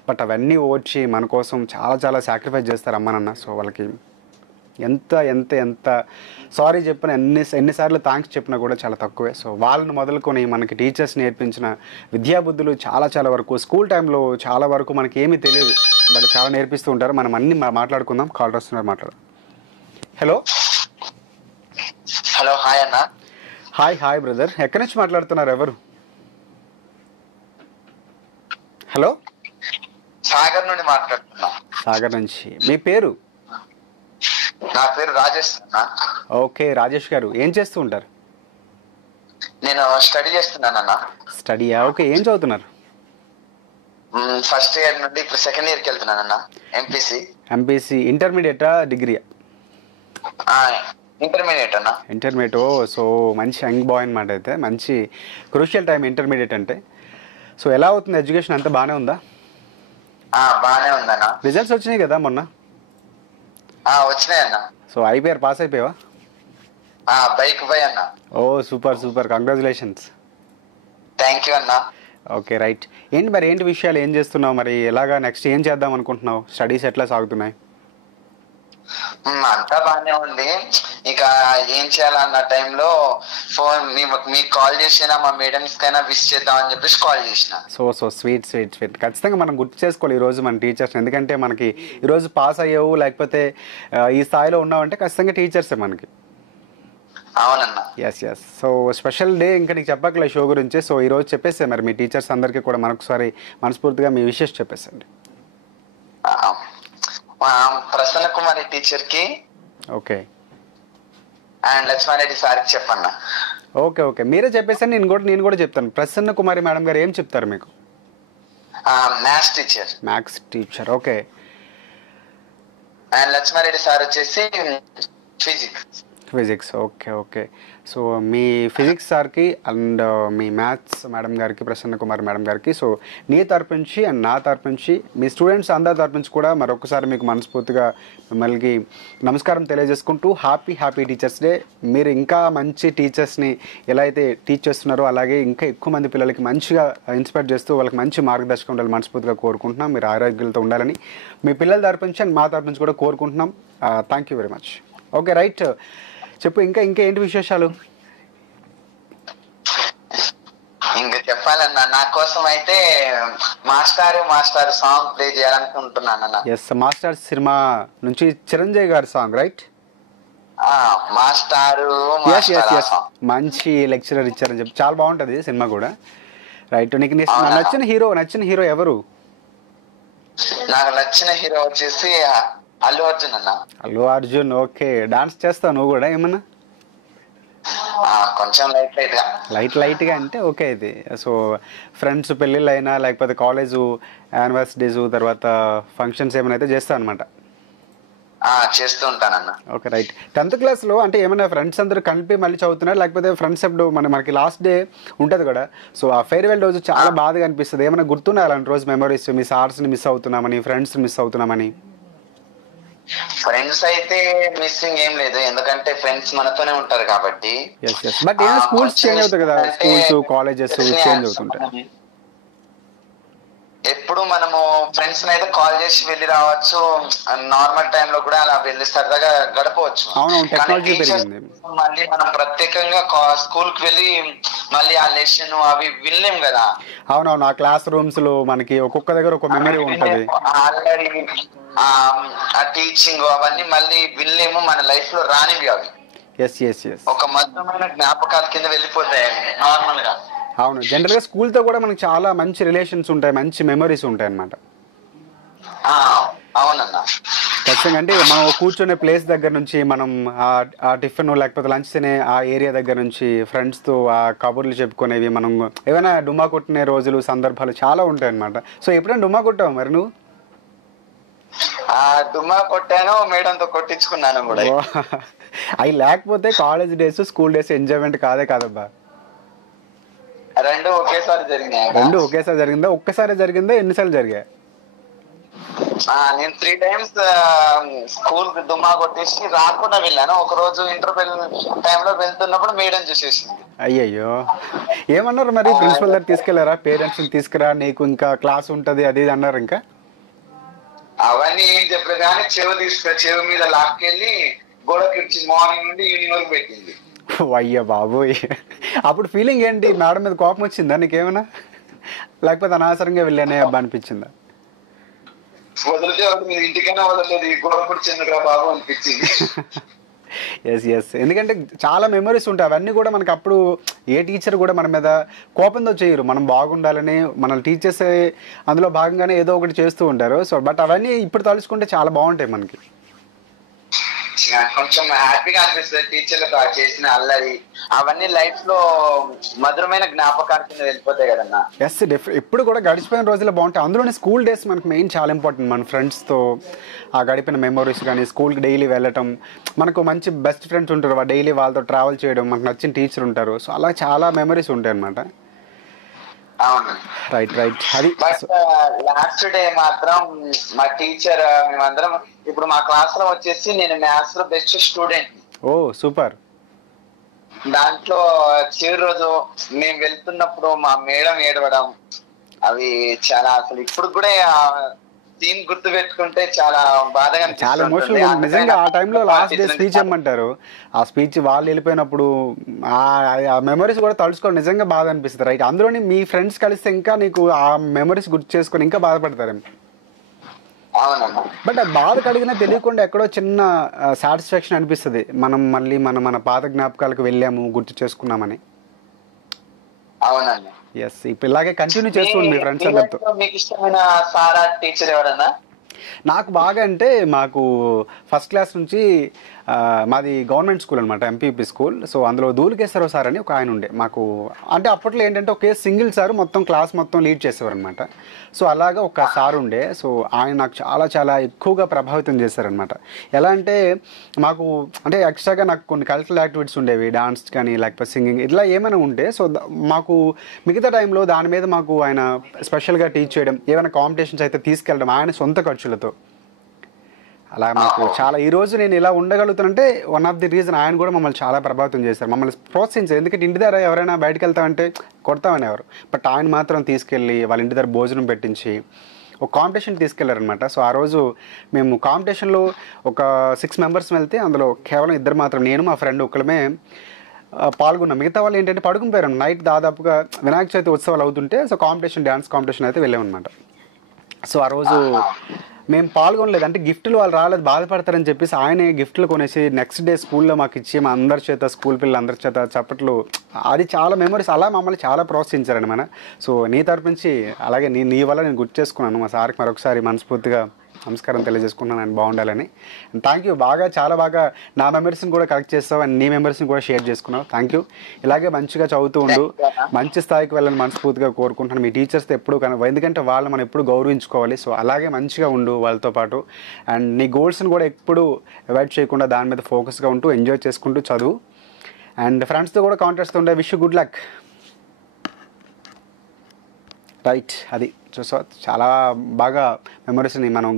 బట్ అవన్నీ ఓడ్చి మన కోసం చాలా చాలా సాక్రిఫైస్ చేస్తారు అమ్మ నాన్న. సో వాళ్ళకి ఎంత ఎంత ఎంత సారీ చెప్పిన, ఎన్నిసార్లు థ్యాంక్స్ చెప్పినా కూడా చాలా తక్కువే. సో వాళ్ళని మొదలుకొని మనకి టీచర్స్ నేర్పించిన విద్యాబుద్ధులు చాలా చాలా వరకు స్కూల్ టైంలో చాలా వరకు మనకి ఏమీ తెలియదు, బట్ చాలా నేర్పిస్తూ ఉంటారు. మనం అన్ని మాట్లాడుకుందాం. కాల్ వస్తున్నారు, మాట్లాడు. హలో హలో హాయ్ అన్న. హాయ్ బ్రదర్, ఎక్కడి నుంచి మాట్లాడుతున్నారు? ఎవరు? హలో, సాగర్ నుండి మాట్లాడుతున్నా. సాగర్ నుంచి. మీ పేరు? నా పేరు రాజేష్ అన్న. ఓకే రాజేష్ గారు, ఏం చేస్తూ ఉంటారు? నేను స్టడీ చేస్తున్నానన్న. స్టడీయా? ఓకే, ఏం చదువుతున్నారు? ఫస్ట్ ఇయర్ నుండి ఇప్పుడు సెకండ్ ఇయర్కి వెళ్తున్నానన్న. ఎంపీసీ ఇంటర్మీడియటా డిగ్రీయా? ఇంటర్మీడియట్ అన్న. ఇంటర్మీడియట్. ఓ, సో మంచి యంగ్ బాయ్ అనమాట. అయితే మంచి క్రూషియల్ టైం ఇంటర్మీడియట్ అంటే. సో ఎలా అవుతుంది ఎడ్యుకేషన్? అంతా బాగానే ఉందా? బాగానే ఉందన్న. రిజల్ట్స్ వచ్చినాయి కదా మొన్న? వచ్చినాయి అన్న. సో ఐపీఆర్ పాస్ అయిపోయావా? బైక్ బై అన్న. Oh super, congratulations. Thank you అన్న. Okay right. ఏంటి విషయాలు, ఏం చేస్తున్నావు మరి? ఎలాగా నెక్స్ట్ ఏం చేద్దాం అనుకుంటున్నావు? స్టడీస్ ఎట్లా సాగుతున్నాయి? అంతా బాగానే ఉంది. ఇక ఏం చేయాలన్న టైంలో ఫోన్ మీకు కాల్ చేసినా మా మేడమ్స్ కైనా విష్ చేద్దామని చెప్పేసి కాల్ చేసిన. So sweet. ఖచ్చితంగా మనం గుర్తు చేసుకోవాలి ఈరోజు మన టీచర్స్. ఎందుకంటే మనకి ఈరోజు పాస్ అయ్యావు లేకపోతే ఈ స్థాయిలో ఉన్నావంటే ఖచ్చితంగా టీచర్సే మనకి. అవునన్నా. ఎస్. సో స్పెషల్ డే ఇంకా నీకు చెప్పక్కలే షో గురించి. సో ఈరోజు చెప్పేసే మరి మీ టీచర్స్ అందరికీ కూడా మరొకసారి మనస్ఫూర్తిగా మీ విషెస్ చెప్పేసండి. ప్రసన్న కుమారి టీచర్ కి, ఓకే, అండ్ లక్ష్మారెడ్డి సార్కి చెప్పన్న. ఓకే మీరే చెప్పేసాను. నేను కూడా చెప్తాను. ప్రసన్న కుమారి మేడం గారు ఏం చెప్తారు మీకు? Maths teacher. Okay. And Lakshmareddy sir వచ్చేసి ఫిజిక్స్. ఓకే. సో మీ ఫిజిక్స్ సార్కి అండ్ మీ మ్యాథ్స్ మేడం గారికి, ప్రసన్న కుమార్ మేడం గారికి, సో నీ తరపు నుంచి అండ్ నా తరపు నుంచి, మీ స్టూడెంట్స్ అందరి తరపు నుంచి కూడా మరొకసారి మీకు మనస్ఫూర్తిగా మిమ్మల్ని నమస్కారం తెలియజేసుకుంటూ హ్యాపీ టీచర్స్ డే. మీరు ఇంకా మంచి టీచర్స్ని ఎలా అయితే టీచ్ చేస్తున్నారో అలాగే ఇంకా ఎక్కువ మంది పిల్లలకి మంచిగా ఇన్స్పైర్ చేస్తూ వాళ్ళకి మంచి మార్గదర్శకం ఉండాలి మనస్ఫూర్తిగా కోరుకుంటున్నాం. మీరు ఆరోగ్యాలతో ఉండాలని మీ పిల్లల తరపు నుంచి అండ్ మా తరపు నుంచి కూడా కోరుకుంటున్నాం. Thank you very much. Okay right, చెప్పు ఇంకా ఏంటి విశేషాలు? ఇంకా చెప్పాలన్నా, నా కోసం అయితే మాస్టర్ సాంగ్ ప్లే చేయాలనుకుంటున్నాను. ఎస్, మాస్టర్ సినిమా నుంచి చిరంజీవి గారి సాంగ్, రైట్? మంచి లెక్చరర్ ఇచ్చారని చెప్పి చాలా బాగుంటది సినిమా కూడా, రైట్? నీకు నచ్చిన హీరో ఎవరు? నాకు నచ్చిన హీరో వచ్చేసి అల్లు అర్జున్ అన్న. అల్లు అర్జున్. ఓకే, డాన్స్ చేస్తావు నువ్వు కూడా ఏమన్నా? కొంచెం లైట్ గా అంటే ఓకే. ఇది సో ఫ్రెండ్స్ పెళ్ళిళ్ళు అయినా లేకపోతే కాలేజ్ యానివర్సరీస్ తర్వాత ఫంక్షన్స్ ఏమైనా అయితే చేస్తావు అనమాట? చేస్తూ ఉంటానన్న. Okay right. 10th క్లాస్లో అంటే ఏమైనా ఫ్రెండ్స్ అందరూ కలిపి మళ్ళీ చదువుతున్నారు లేకపోతే ఫ్రెండ్స్ ఎప్పుడు మనకి లాస్ట్ డే ఉంటుంది కదా, సో ఆ ఫేర్వెల్ రోజు చాలా బాధగా అనిపిస్తుంది. ఏమైనా గుర్తున్నాయి అలాంటి రోజు మెమరీస్? మీ సార్స్ని మిస్ అవుతున్నామని, ఫ్రెండ్స్ని మిస్ అవుతున్నామని? ఫ్రెండ్స్ అయితే మిస్సింగ్ ఏం లేదు, ఎందుకంటే ఫ్రెండ్స్ మనతోనే ఉంటారు కాబట్టి. బట్ ఏమైనా స్కూల్స్ చేంజ్ అవుతాయి కదా, స్కూల్స్ కాలేజెస్ చేంజ్ అవుతుంటాయి. ఎప్పుడు మనము ఫ్రెండ్స్ అయితే కాల్ చేసి వెళ్ళి రావచ్చు, నార్మల్ టైమ్ లో కూడా అలా వెళ్ళి సరదాగా గడపవచ్చు. మళ్ళీ మనం ప్రత్యేకంగా స్కూల్ కి వెళ్ళి మళ్ళీ ఆ లెసన్ అవి వినలేం కదా. అవునవును, ఆ క్లాస్ రూమ్స్ లో మనకి ఒక్కొక్క దగ్గర ఒక మెమరీ ఉంటది. ఆల్రెడీ ఆ టీచింగ్ అవన్నీ మళ్ళీ వినలేము, మన లైఫ్ లో రానివి అవి. ఒక మధురమైన జ్ఞాపకాల కింద వెళ్ళిపోతాయి నార్మల్ గా. అవును, జనరల్ గా స్కూల్ తో కూడా మనకి చాలా మంచి రిలేషన్స్ ఉంటాయి, మంచి మెమరీస్ ఉంటాయి అన్నమాట. అవునన్నా, ఖచ్చితంగా. అంటే మనం కూర్చునే ప్లేస్ దగ్గర నుంచి, మనం ఆ టిఫిన్ లేకపోతే లంచ్ తినే ఆ ఏరియా దగ్గర నుంచి ఫ్రెండ్స్ తో ఆ కబుర్లు చెప్పుకునేవి, మనం ఏమైనా డుమ్మా కొట్టిన రోజులు సందర్భాలు చాలా ఉంటాయి అన్నమాట. సో ఎప్పుడైనా డుమ్మా కొట్టావు మరి నువ్వు? డుమ్మా కొట్టాను, మేడంతో కొట్టించుకున్నాను కూడా. అవి లేకపోతే college days school days enjoyment కాదబ్బా. రెండు ఒకేసారి జరిగిందా? ఒక్కసారి జరిగిందా? ఎన్నిసార్లు జరిగాయి? నేను 3 times స్కూల్ దుమ్మా కొట్టేసి రాకుండా వెళ్ళాను. ఒక రోజు ఇంటర్వెల్ టైంలో వెళ్తున్నప్పుడు మేడం చూసేసింది. అయ్యయ్యో, ఏమన్నారు మరి? ప్రిన్సిపల్ దగ్గర తీసుకెళ్లారా? పేరెంట్స్ తీసుకురా, నీకు ఇంకా క్లాస్ ఉంటది అది అన్నారు? ఇంకా అవన్నీ ఏం చెప్పలేదు కానీ చెవి మీద లాక్కెళ్ళి గోడకి మార్నింగ్ నుండి ఈవినింగ్ వరకు పెట్టింది. అయ్యా బాబోయ్, అప్పుడు ఫీలింగ్ ఏంటి? మేడం మీద కోపం వచ్చిందా నీకేమైనా, లేకపోతే అనవసరంగా వెళ్ళానే అబ్బా అనిపించిందా? వదిలితే ఇంటికైనా వదలలేదు, గోడ కూడా చిన్నగా బాబు అనిపించింది. ఎస్ ఎస్, ఎందుకంటే చాలా మెమరీస్ ఉంటాయి. అవన్నీ కూడా మనకు అప్పుడు ఏ టీచర్ కూడా మన మీద కోపంతో చేయరు, మనం బాగుండాలని మన టీచర్స్ అందులో భాగంగానే ఏదో ఒకటి చేస్తూ ఉంటారు. సో బట్ అవన్నీ ఇప్పుడు తలుచుకుంటే చాలా బాగుంటాయి మనకి. కొంచెం హ్యాపీగా అనిపిస్తుంది టీచర్లకు చేసిన అల్లరి అవన్నీ లైఫ్ లో మధురమైన జ్ఞాపకాల కింద వెళ్ళిపోతాయి కదన్నా. ఎస్ ఎప్పుడు కూడా గడిచిపోయిన రోజుల్లో బాగుంటాయి. అందులోనే స్కూల్ డేస్ మనకు మెయిన్ చాలా ఇంపార్టెంట్. మన ఫ్రెండ్స్తో ఆ గడిపిన మెమరీస్ కానీ, స్కూల్కి డైలీ వెళ్ళటం, మనకు మంచి బెస్ట్ ఫ్రెండ్స్ ఉంటారు, డైలీ వాళ్ళతో ట్రావెల్ చేయడం, మనకు నచ్చిన టీచర్ ఉంటారు. సో అలా చాలా మెమరీస్ ఉంటాయి అన్నమాట. Right right. అది బట్ లాస్ట్ డే మాత్రం మా టీచర్ మేమందరం ఇప్పుడు మా క్లాస్ లో వచ్చేసి నేను మ్యాథ్స్ లో బెస్ట్ స్టూడెంట్. ఓ సూపర్. దాంట్లో చివరి రోజు మేము వెళ్తున్నప్పుడు మా మేడం ఏడవడం అవి చాలా అసలు ఇప్పుడు కూడా సీన్ గుర్తు పెట్టుకుంటే చాలా బాధగా చాలా ఎమోషనల్. నిజంగా ఆ టైంలో లాస్ట్ డే స్పీచ్ ఇమ్మంటారు, ఆ స్పీచ్ వాళ్ళు వెళ్ళిపోయినప్పుడు ఆ మెమరీస్ కూడా తలుచుకోవడం నిజంగా బాధ అనిపిస్తుంది. రైట్. అందులోని మీ ఫ్రెండ్స్ కలిస్తే ఇంకా నీకు ఆ మెమరీస్ గుర్తు చేసుకొని ఇంకా బాధపడతారేమో. బట్ అది బాధ కలిగినా తెలియకుండా ఎక్కడో చిన్న సాటిస్ఫాక్షన్ అనిపిస్తుంది, మనం మళ్ళీ మన పాత జ్ఞాపకాలకు వెళ్ళాము, గుర్తు చేసుకున్నామని. అవునండి. ఎస్, ఇప్పుడు ఇలాగే కంటిన్యూ చేస్తుంది మీ ఫ్రెండ్స్ అందరితో. మీకు ఇష్టమైన సారా టీచర్ ఎవరన్నా? నాకు బాగా అంటే మాకు ఫస్ట్ క్లాస్ నుంచి మాది గవర్నమెంట్ స్కూల్ అనమాట, ఎంపీపీ స్కూల్. సో అందులో ధూళికేశ్వరరావు సార్ అని ఒక ఆయన ఉండే మాకు. అంటే అప్పట్లో ఏంటంటే ఒకే సింగిల్ సార్ మొత్తం క్లాస్ మొత్తం లీడ్ చేసేవారు అనమాట. సో అలాగా ఒక సార్ ఉండే. సో ఆయన నాకు చాలా చాలా ఎక్కువగా ప్రభావితం చేశారనమాట. ఎలా అంటే మాకు అంటే ఎక్స్ట్రాగా నాకు కొన్ని కల్చరల్ యాక్టివిటీస్ ఉండేవి, డాన్స్ కానీ లేకపోతే సింగింగ్ ఇట్లా ఏమైనా ఉంటే. సో మాకు మిగతా టైంలో దాని మీద మాకు ఆయన స్పెషల్గా టీచ్ చేయడం, ఏమైనా కాంపిటీషన్స్ అయితే తీసుకెళ్ళడం ఆయన సొంత ఖర్చులతో. అలా మాకు చాలా ఈరోజు నేను ఇలా ఉండగలుగుతానంటే వన్ ఆఫ్ ది రీజన్ ఆయన కూడా మమ్మల్ని చాలా ప్రభావితం చేశారు, మమ్మల్ని ప్రోత్సహించారు. ఎందుకంటే ఇంటి దగ్గర ఎవరైనా బయటకు వెళ్తామంటే కొడతామని ఎవరు, బట్ ఆయన మాత్రం తీసుకెళ్ళి వాళ్ళ ఇంటి దగ్గర భోజనం పెట్టించి ఒక కాంపిటీషన్ తీసుకెళ్లారనమాట. సో ఆ రోజు మేము కాంపిటీషన్లో ఒక 6 మెంబర్స్ వెళ్తే అందులో కేవలం 2 మాత్రం, నేను మా ఫ్రెండ్ ఒక్కలమే పాల్గొన్నాం. మిగతా వాళ్ళు ఏంటంటే పడుకుని పోయారు. నైట్ దాదాపుగా వినాయక చవితి ఉత్సవాలు అవుతుంటే సో కాంపిటీషన్, డ్యాన్స్ కాంపిటీషన్ అయితే వెళ్ళామన్నమాట. సో ఆ రోజు మేము పాల్గొనలేదు, అంటే గిఫ్ట్లు వాళ్ళు రాలేదు బాధపడతారని చెప్పేసి ఆయనే గిఫ్ట్లు కొనేసి నెక్స్ట్ డే స్కూల్లో మాకు ఇచ్చి మా అందరి చేత, స్కూల్ పిల్లలందరి చేత చప్పట్లు, అది చాలా మెమరీస్. అలా మమ్మల్ని చాలా ప్రోత్సహించారండి మన. సో నీ తరపు నుంచి అలాగే నీ వల్ల నేను గుర్తు చేసుకున్నాను. మా సార్కి మరొకసారి మనస్ఫూర్తిగా నమస్కారం తెలియజేసుకుంటున్నాను, ఆయన బాగుండాలని. And thank you. బాగా చాలా బాగా నా మెమరీస్ని కూడా కలెక్ట్ చేస్తావు అండ్ నీ మెమరీస్ని కూడా షేర్ చేసుకున్నావు. Thank you. ఇలాగే మంచిగా చదువుతూ ఉండు, మంచి స్థాయికి వెళ్ళని మనస్ఫూర్తిగా కోరుకుంటున్నాను. మీ టీచర్స్తో ఎప్పుడు ఎందుకంటే వాళ్ళు మనం ఎప్పుడు గౌరవించుకోవాలి. సో అలాగే మంచిగా ఉండు వాళ్ళతో పాటు. అండ్ నీ గోల్స్ని కూడా ఎప్పుడు అవాయిడ్ చేయకుండా దాని మీద ఫోకస్గా ఉంటూ ఎంజాయ్ చేసుకుంటూ చదువు. అండ్ ఫ్రెండ్స్తో కూడా కాంటాక్ట్స్ ఉండే. Wish you good luck. Right. అది చూసా చాలా బాగా మెమరీస్ని మనం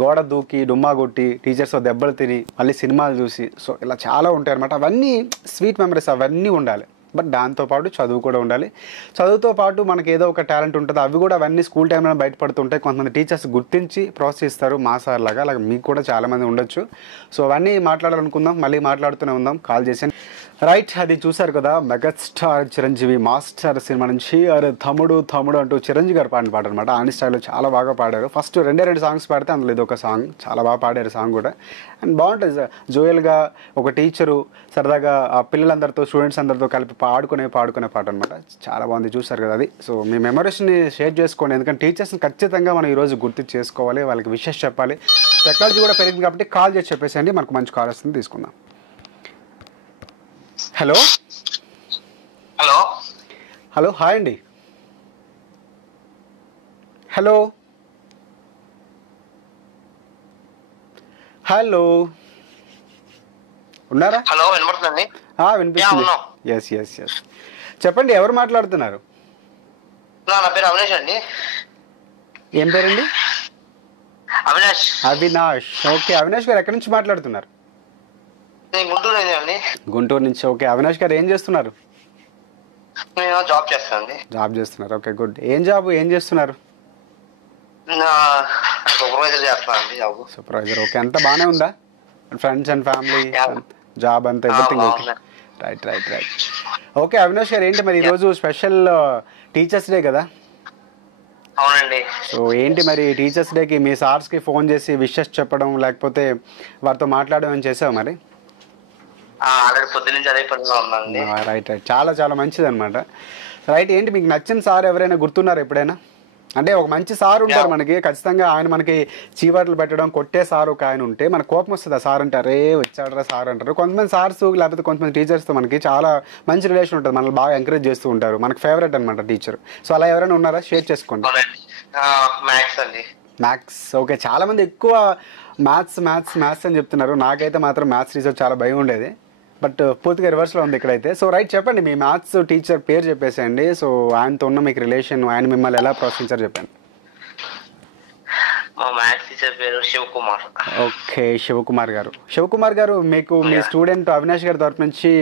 గోడ దూకి డుమ్మా కొట్టి టీచర్స్తో దెబ్బలు తిని మళ్ళీ సినిమాలు చూసి, సో ఇలా చాలా ఉంటాయి అన్నమాట. అవన్నీ స్వీట్ మెమరీస్, అవన్నీ ఉండాలి. బట్ దాంతోపాటు చదువు కూడా ఉండాలి. చదువుతో పాటు మనకి ఏదో ఒక టాలెంట్ ఉంటుంది, అవి కూడా అవన్నీ స్కూల్ టైంలో బయటపడుతుంటాయి. కొంతమంది టీచర్స్ గుర్తించి ప్రోత్సహిస్తారు మా సార్ లాగా, అలాగే మీకు కూడా చాలామంది ఉండొచ్చు. సో అవన్నీ మాట్లాడాలనుకుందాం, మళ్ళీ మాట్లాడుతూనే ఉందాం. కాల్ చేసాను. రైట్. అది చూశారు కదా, మెగాస్టార్ చిరంజీవి మాస్టర్ సినిమా నుంచి అరే తమ్ముడు తమ్ముడు అంటూ చిరంజీవి గారు పాడిన పాట అనమాట. ఆయన స్టైల్లో చాలా బాగా పాడారు. ఫస్ట్ 2 సాంగ్స్ పాడితే అందులో ఇది ఒక సాంగ్, చాలా బాగా పాడారు సాంగ్ కూడా. అండ్ బాగుంటుంది. జోయల్గా ఒక టీచరు సరదాగా ఆ పిల్లలందరితో, స్టూడెంట్స్ అందరితో కలిపి పాడుకునే పాట అనమాట. చాలా బాగుంది. చూసారు కదా అది. సో మీ మెమరీస్ని షేర్ చేసుకోండి, ఎందుకంటే టీచర్స్ని ఖచ్చితంగా మనం ఈరోజు గుర్తు చేసుకోవాలి, వాళ్ళకి విషెస్ చెప్పాలి. టెక్నాలజీ కూడా పెరిగింది కాబట్టి కాల్ చేసి చెప్పేసేయండి, మనకు మంచి కాల్ వస్తుంది, తీసుకుందాం. హలో హలో హలో హాయ్ అండి. హలో హలో ఉన్నారా? హలో వినపడుతుందండి? వినిపిస్తుంది. ఎస్ ఎస్ ఎస్ చెప్పండి, ఎవరు మాట్లాడుతున్నారు? నా పేరు అవినాష్ అండి. ఏం పేరండి? అవినాష్. అవినాష్. ఓకే అవినాష్ గారు ఎక్కడి నుంచి మాట్లాడుతున్నారు? గుంటూరు అండి. గుంటూరు నుంచి. ఓకే అవినాష్ గారు ఏం చేస్తున్నారు? నేను జాబ్ చేస్తానండి. జాబ్ చేస్తున్నారు. Okay good. ఏం జాబ్, ఏం చేస్తున్నారు? సూపర్వైజర్ చేస్తానండి జాబ్. సూపర్వైజర్. ఓకే అంతా బాగానే ఉందా? ఫ్రెండ్స్ అండ్ ఫ్యామిలీ, జాబ్ అంతా everything okay? Right right right. Okay Avinash గారు, ఏంటి మరి ఈరోజు స్పెషల్ టీచర్స్ డే కదా? అవునండి. సో ఏంటి మరి టీచర్స్ డేకి మీ సార్స్కి ఫోన్ చేసి విషెస్ చెప్పడం, లేకపోతే వారితో మాట్లాడడం ఏం చేసావు మరి? ఆల్రెడీ పొద్దు నుంచి అదే పనిలో ఉందండి. రైట్ రైట్, చాలా చాలా మంచిది అనమాట. రైట్, ఏంటి మీకు నచ్చిన సార్ ఎవరైనా గుర్తున్నారు ఎప్పుడైనా? అంటే ఒక మంచి సార్ ఉంటారు మనకి ఖచ్చితంగా, ఆయన మనకి చీవాట్లు పెట్టడం కొట్టే సార్ ఒక ఆయన ఉంటే మనకు కోపం వస్తుంది. ఆ సార్ అంటే అరే వచ్చాడరా సార్ అంటారు. కొంతమంది సార్స్ లేకపోతే కొంతమంది టీచర్స్తో మనకి చాలా మంచి రిలేషన్ ఉంటుంది, మనల్ని బాగా ఎంకరేజ్ చేస్తూ ఉంటారు, మనకు ఫేవరెట్ అనమాట టీచర్. సో అలా ఎవరైనా ఉన్నారా? షేర్ చేసుకోండి. Maths, okay. చాలా మంది ఎక్కువ మ్యాథ్స్ మ్యాథ్స్ మ్యాథ్స్ అని చెప్తున్నారు. నాకైతే మాత్రం మ్యాథ్స్ టీచర్ చాలా భయం ఉండేది, బట్ పూర్తిగా రివర్స్లో ఉంది ఇక్కడైతే. సో రైట్, చెప్పండి మీ మ్యాథ్స్ టీచర్ పేరు చెప్పేసేయండి. సో ఆయనతో ఉన్న మీకు రిలేషన్, ఆయన మిమ్మల్ని ఎలా ప్రోత్సహించారు చెప్పండి. మా మ్యాథ్స్ టీచర్ పేరు శివకుమార్. ఓకే, శివకుమార్ గారు. శివకుమార్ గారు, మీకు మీ స్టూడెంట్ అవినాష్ గారి తరఫు నుంచి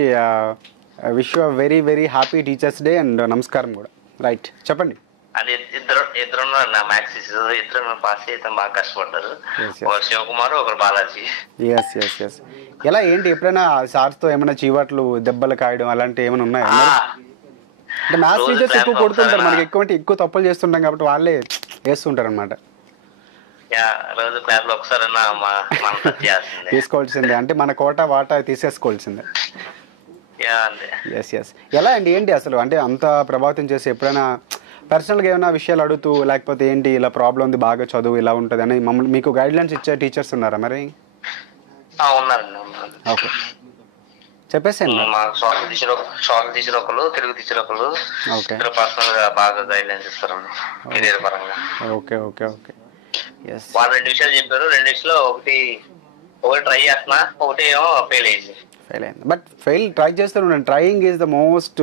wish you very very happy teachers day and నమస్కారం కూడా. రైట్, చెప్పండి. అది ఇద్దరు నా మ్యాథ్స్ టీచర్, ఇద్దరు పాస్ అయితే బాగా కష్టపడ్డారు. ఒకరు శివకుమార్, ఒకరు బాలాజీ. Yes yes yes. ఎలా ఏంటి ఎప్పుడైనా సార్స్తో ఏమైనా చీవాట్లు దెబ్బలు కాయడం అలాంటివి ఏమైనా ఉన్నాయా? అంటే మ్యాథ్స్ టీచర్స్ ఎక్కువ కొడుతుంటారు, మనకి ఎక్కువ తప్పులు చేస్తుంటాం కాబట్టి వాళ్ళే వేస్తుంటారు అనమాట. రోజు క్లాస్ లో ఒకసారి తీసుకోవాల్సిందే, అంటే మన కోటా వాటా తీసేసుకోవాల్సిందే. Yes yes. ఎలా అండి ఏంటి అసలు, అంటే అంత ప్రభావితం చేసి ఎప్పుడైనా పర్సనల్గా ఏమైనా విషయాలు అడుగుతూ, లేకపోతే ఏంటి ఇలా ప్రాబ్లం ఉంది బాగా చదువు ఇలా ఉంటుంది అని మమ్మల్ని మీకు గైడ్ లైన్స్ ఇచ్చే టీచర్స్ ఉన్నారా మరి? ఓకే, చెప్పేసాను. సోషల్ టీచర్ ఒకరు, తెలుగు టీచర్ ఒకరు. ఓకే, పర్సనల్ గా బాగా గైడ్ లైన్స్ ఇస్తారండి కెరీర్ పరంగా. Okay okay okay. ఎస్, వాళ్ళు 2 విషయాలు చెప్పారు. 2 విషయాలు ఒకటి ట్రై చేస్తున్నా, ఒకటి ఏమో ఫెయిల్ అయింది. బట్ ట్రై చేస్తూనే ఉండండి. Trying is the most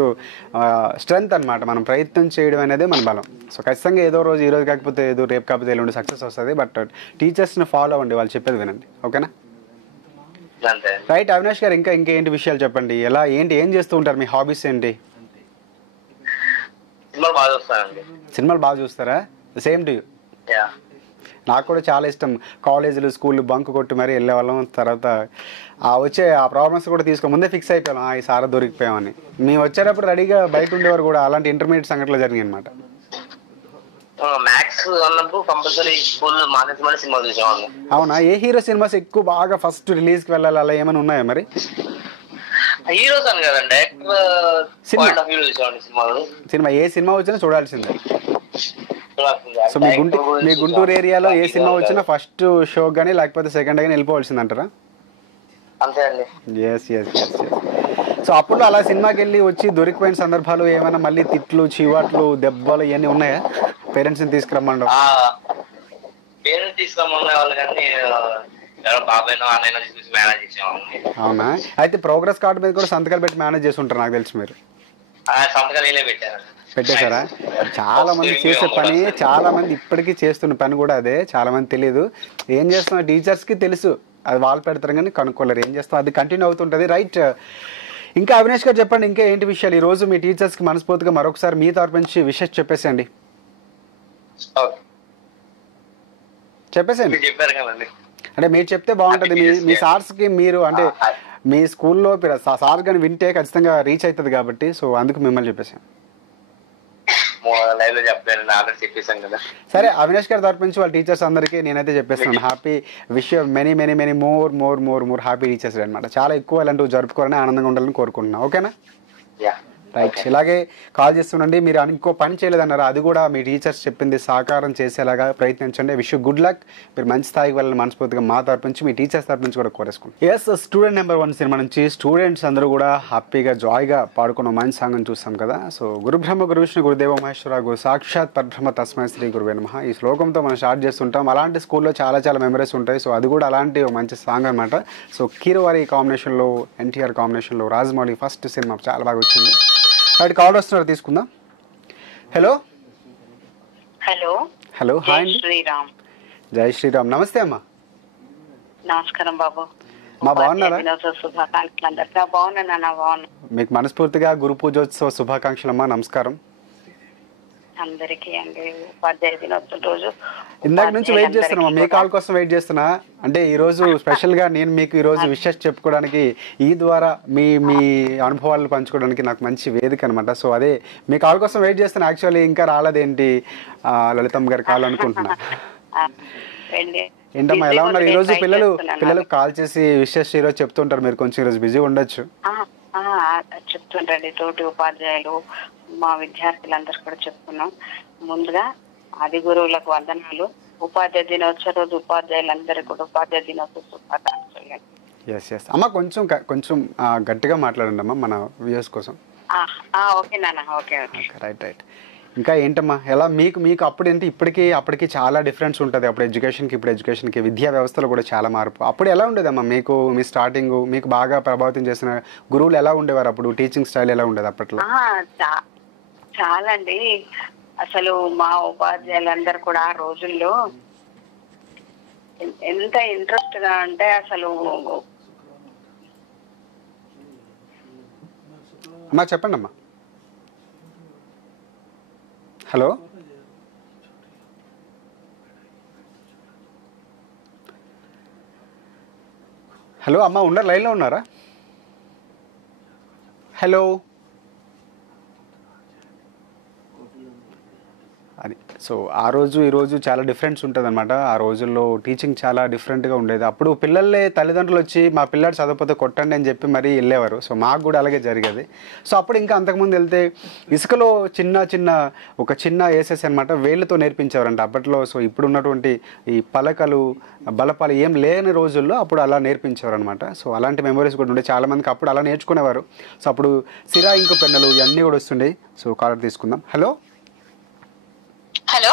strength అనమాట. మనం ప్రయత్నం చేయడం అనేది మన బలం. సో ఖచ్చితంగా ఏదో రోజు, ఈ రోజు కాకపోతే ఏదో, రేపు కాకపోతే ఎల్లుండి సక్సెస్ వస్తుంది. బట్ టీచర్స్ని ఫాలో అవ్వండి, వాళ్ళు చెప్పేది వినండి. ఓకేనా? రైట్, అవినాష్ గారు ఇంకేంటి విషయాలు చెప్పండి. ఎలా ఏంటి, ఏం చేస్తూ ఉంటారు, మీ హాబీస్ ఏంటి? సినిమాలు బాగా చూస్తారా? Same to you. నాకు కూడా చాలా ఇష్టం. కాలేజీలు స్కూళ్ళు బంక్ కొట్టి మరీ వెళ్ళేవాళ్ళం. తర్వాత వచ్చే ఆ ప్రాబ్లమ్స్ కూడా ముందే ఫిక్స్ అయిపోయాం, ఈ సారా దొరికిపోయామని. మేము వచ్చేటప్పుడు రెడీగా బయట ఉండేవారు కూడా. అలాంటి ఇంటర్మీడియట్ సంఘటనలు జరిగాయి అనమాట. అవునా? ఏ హీరో సినిమాస్ ఎక్కువ బాగా ఫస్ట్ రిలీజ్ కి వెళ్ళాలి, అలా ఏమైనా ఉన్నాయా మరి? సినిమా ఏ సినిమా వచ్చినా చూడాల్సిందే. సో మీ గుంటూరు ఏరియాలో ఏ సినిమా వచ్చినా ఫస్ట్ షో కానీ లేకపోతే సెకండ్ కానీ వెళ్ళిపోవాల్సింది అంటారా? Yes yes yes. సో అప్పుడు అలా సినిమాకి వెళ్ళి వచ్చి దొరికిపోయిన సందర్భాలు ఏమైనా, మళ్ళీ తిట్లు చీవాట్లు దెబ్బలు ఇవన్నీ ఉన్నాయా? పేరెంట్స్ ని తీసుకురమ్మండి. అవునా? అయితే ప్రోగ్రెస్ కార్డు మీద కూడా సంతకాలు పెట్టి మేనేజ్ చేసి ఉంటారు నాకు తెలిసి మీరు. పెట్టేశారా? చాలా మంది చేసే పని, చాలా మంది ఇప్పటికీ చేస్తున్న పని కూడా అదే. చాలా మంది తెలియదు ఏం చేస్తున్నా, టీచర్స్కి తెలుసు, అది వాళ్ళు పెడతారు కానీ కనుక్కోలేరు ఏం చేస్తాం, అది కంటిన్యూ అవుతుంటుంది. రైట్, ఇంకా అవినాష్ గారు చెప్పండి, ఇంకా ఏంటి విషయాలు ఈ రోజు మీ టీచర్స్కి మనస్ఫూర్తిగా మరొకసారి మీ తరపు నుంచి విషెస్ చెప్పేసేయండి. చెప్పేసేయండి. అంటే మీరు చెప్తే బాగుంటుంది. మీ సార్స్కి మీరు, అంటే మీ స్కూల్లో సార్ కానీ వింటే ఖచ్చితంగా రీచ్ అవుతుంది కాబట్టి, సో అందుకు మిమ్మల్ని చెప్పేసాను. సరే, అవినాష్ గారి తరపు నుంచి వాళ్ళ టీచర్స్ అందరికీ నేనైతే చెప్పేస్తున్నాను, happy wish you many many many more more more more happy teachers అనమాట. చాలా ఎక్కువ ఇలాంటివి జరుపుకోవాలని, ఆనందంగా ఉండాలని కోరుకుంటున్నాను. ఓకేనా? రైట్, ఇలాగే కాల్ చేస్తుండండి. మీరు ఇంకో పని చేయలేదన్నారు, అది కూడా మీ టీచర్స్ చెప్పింది సాకారం చేసేలాగా ప్రయత్నించండి. Wish you good luck. మీరు మంచి స్థాయికి వెళ్ళని మనస్ఫూర్తిగా మా తరపు నుంచి, మీ టీచర్స్ తరపు నుంచి కూడా కోరేసుకోండి. ఎస్, స్టూడెంట్ నెంబర్ 1 సినిమా నుంచి స్టూడెంట్స్ అందరూ కూడా హ్యాపీగా జాయ్గా పాడుకున్న మంచి సాంగ్ చూస్తాం కదా. సో గురు బ్రహ్మ గురు విష్ణు గురుదేవ మహేశ్వర గురు సాక్షాత్ పరబ్రహ్మ తస్మై శ్రీ గురువే నమః, ఈ శ్లోకంతో మనం స్టార్ట్ చేస్తుంటాం. అలాంటి స్కూల్లో చాలా చాలా మెమరీస్ ఉంటాయి. సో అది కూడా అలాంటి మంచి సాంగ్ అనమాట. సో కీరవారి కాంబినేషన్లో, ఎన్టీఆర్ కాంబినేషన్లో, రాజమౌళి ఫస్ట్ సినిమా చాలా బాగా వచ్చింది. వాటి కాల్ వస్తున్నారు, తీసుకుందాం. హలో హలో హలో, హాయ్ అండి. శ్రీరామ్. జై శ్రీరామ్. నమస్తే అమ్మా. నమస్కారం బాబు. మా బాగున్నారా? శుభాకాంక్షలు అందరికీ. బాగున్నా, బాగున్నా. మీకు మనస్ఫూర్తిగా గురు పూజోత్సవ శుభాకాంక్షలు అమ్మా. నమస్కారం అందరికీ అండి. ఉపాధ్యాయ దినోత్సవం రోజు ఇందాక నుంచి వెయిట్ చేస్తున్నామా, మీ కాల్ కోసం వెయిట్ చేస్తున్నా. అంటే ఈ రోజు స్పెషల్ గా నేను మీకు ఈ రోజు విషెస్ చెప్పుకోవడానికి, ఈ ద్వారా మీ అనుభవాలను పంచుకోవడానికి నాకు మంచి వేదిక అనమాట. సో అదే మీ కాల్ కోసం వెయిట్ చేస్తున్నా. యాక్చువల్లీ ఇంకా రాలేదేంటి లలితమ్మ గారి కాల్ అనుకుంటున్నా. ఏంటమ్మా ఎలా ఉన్నారు ఈ రోజు? పిల్లలు కాల్ చేసి విషెస్ ఈరోజు చెప్తుంటారు, మీరు కొంచెం ఈరోజు బిజీ ఉండొచ్చు. చెప్తుంటండి, తోటి ఉపాధ్యాయులు మా విద్యార్థులందరూ కూడా చెప్తున్నాం. ముందుగా ఆది గురువులకు వందనాలు. ఉపాధ్యాయ దినోత్సవ రోజు ఉపాధ్యాయులందరూ కూడా ఉపాధ్యాయ దినోత్సవ శుభాకాంక్షలు. ఎస్ ఎస్ అమ్మ, కొంచెం గట్టిగా మాట్లాడండి అమ్మా మన వ్యూస్ కోసం. ఓకే నాన్న, ఓకే ఓకే. Right right. ఇంకా ఏంటమ్మా ఎలా మీకు అప్పుడు ఏంటి అప్పటికి చాలా డిఫరెన్స్ ఉంటుంది. అప్పుడు ఇప్పుడు ఎడ్యుకేషన్కి విద్యా వ్యవస్థలో కూడా చాలా మార్పు. అప్పుడు ఎలా ఉండేదమ్మా మీకు? మీ స్టార్టింగ్ మీకు బాగా ప్రభావితం చేసిన గురువులు ఎలా ఉండేవారు? అప్పుడు టీచింగ్ స్టైల్ ఎలా ఉండేది అప్పట్లో? చాలా అండి. అసలు మా ఉపాధ్యాయులందరూ కూడా ఆ రోజుల్లో ఎంత ఇంట్రెస్ట్ గా అంటే అసలు. అమ్మా చెప్పండి అమ్మా. హలో హలో అమ్మ, ఉన్నారు లైన్లో ఉన్నారా? హలో అది. సో ఆ రోజు ఈరోజు చాలా డిఫరెన్స్ ఉంటుంది అనమాట. ఆ రోజుల్లో టీచింగ్ చాలా డిఫరెంట్గా ఉండేది. అప్పుడు పిల్లలే తల్లిదండ్రులు వచ్చి మా పిల్లాడు చదవకపోతే కొట్టండి అని చెప్పి మరీ వెళ్ళేవారు. సో మాకు కూడా అలాగే జరిగేది. సో అప్పుడు ఇంకా అంతకుముందు వెళ్తే ఇసుకలో ఒక చిన్న వేసేసి అనమాట వేళ్ళతో నేర్పించేవారంట అప్పట్లో. సో ఇప్పుడు ఉన్నటువంటి ఈ పలకలు బలపాలు ఏం లేని రోజుల్లో అప్పుడు అలా నేర్పించేవారు అనమాట. సో అలాంటి మెమరీస్ కూడా ఉండే, చాలామందికి అప్పుడు అలా నేర్చుకునేవారు. సో అప్పుడు సిరా ఇంకు పెన్నులు ఇవన్నీ కూడా వస్తుండే. సో కాలర్ తీసుకుందాం. Hello hello.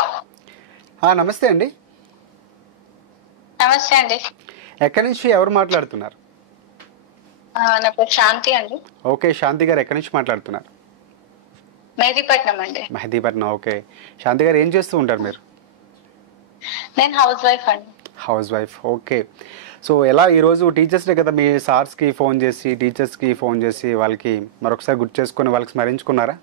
నమస్తే అండి. నమస్తే అండి. ఎక్కడి నుంచి ఎవరు మాట్లాడుతున్నారు? నా పేరు శాంతి అండి. ఓకే శాంతి గారు, ఎక్కడి నుంచి మాట్లాడుతున్నారు? మెహదీపట్నం అండి. మెహదీపట్నం. ఓకే శాంతి గారు, ఏం చేస్తూ ఉంటారు మీరు? నేను హౌస్ వైఫ్ అండి. House wife. ఓకే. సో ఎలా ఈరోజు టీచర్స్ డే కదా, మీ సార్స్కి ఫోన్ చేసి టీచర్స్కి ఫోన్ చేసి వాళ్ళకి మరొకసారి గుర్తు చేసుకొని వాళ్ళకి స్మరించుకున్నారా?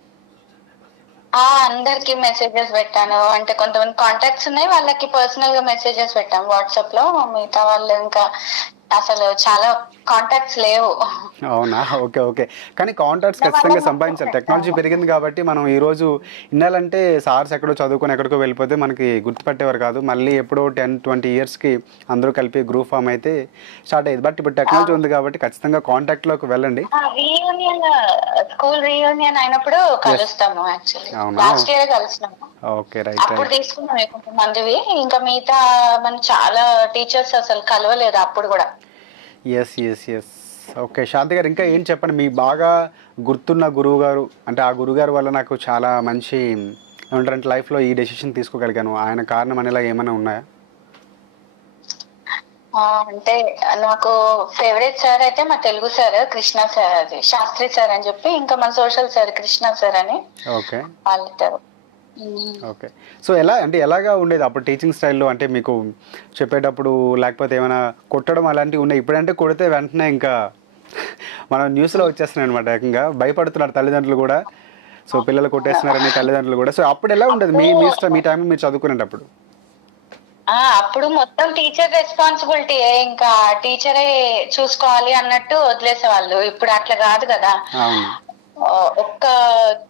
అందరికి మెసేజెస్ పెట్టాను. అంటే కొంతమంది కాంటాక్ట్స్ ఉన్నాయి, వాళ్ళకి పర్సనల్ గా మెసేజెస్ పెట్టాను వాట్సాప్ లో. మిగతా వాళ్ళు ఇంకా అసలు చాలా కాంటాక్ట్స్ లేవు. అవునా? Okay okay. కానీ కాంటాక్ట్స్ ఖచ్చితంగా సంపాదించాలి. టెక్నాలజీ పెరిగింది కాబట్టి మనం ఈరోజు ఇన్నాళ్ళంటే సార్స్ ఎక్కడో చదువుకొని ఎక్కడికో వెళ్ళిపోతే మనకి గుర్తుపట్టేవారు కాదు. మళ్ళీ ఎప్పుడో 10-20 ఇయర్స్కి అందరూ కలిపి గ్రూప్ ఫామ్ అయితే స్టార్ట్ అయ్యేది. బట్ ఇప్పుడు టెక్నాలజీ ఉంది కాబట్టి ఖచ్చితంగా కాంటాక్ట్లోకి వెళ్ళండి. రీయూనియన్, స్కూల్ రీయూనియన్ అయినప్పుడు కలుస్తాము. యాక్చువల్లీ లాస్ట్ ఇయర్ కలిసినాము. Okay right. అప్పుడు తీసుకున్నాం కొంతమందివి. ఇంకా మిగతా మన చాలా టీచర్స్ అసలు కలవలేదు అప్పుడు కూడా. Yes yes yes. Okay Shanti గారు, ఇంకా ఏం చెప్పండి మీకు బాగా గుర్తున్న గురువు గారు? అంటే ఆ గురుగారు వల్ల నాకు చాలా మంచి ఏమంటారంటే లైఫ్లో ఈ డెసిషన్ తీసుకోగలిగాను, ఆయన కారణం అనేలా ఏమైనా ఉన్నాయా? అంటే నాకు ఫేవరెట్ సార్ అయితే మా తెలుగు సార్ కృష్ణ సార్, అది శాస్త్రి సార్ అని చెప్పి, ఇంకా మా సోషల్ సార్ కృష్ణ సార్ అని. ఓకే వాళ్ళిద్దరు. ఓకే. సో ఎలాగా ఉండేది అప్పుడు టీచింగ్ స్టైల్లో? అంటే మీకు చెప్పేటప్పుడు లేకపోతే ఏమైనా కొట్టడం అలాంటివి ఉన్నాయి? ఇప్పుడంటే కొడితే వెంటనే ఇంకా మనం న్యూస్లో వచ్చేస్తున్నాయి అనమాట, ఏకంగా భయపడుతున్నారు తల్లిదండ్రులు కూడా. సో పిల్లలు కొట్టేస్తున్నారని తల్లిదండ్రులు కూడా. సో అప్పుడు ఎలా ఉండేది మీ టైంలో మీరు చదువుకునేటప్పుడు? అప్పుడు మొత్తం టీచర్ రెస్పాన్సిబిలిటీ, ఇంకా టీచరే చూసుకోవాలి అన్నట్టు వదిలేసేవాళ్ళు. ఇప్పుడు అట్లా కాదు కదా. ఒక్క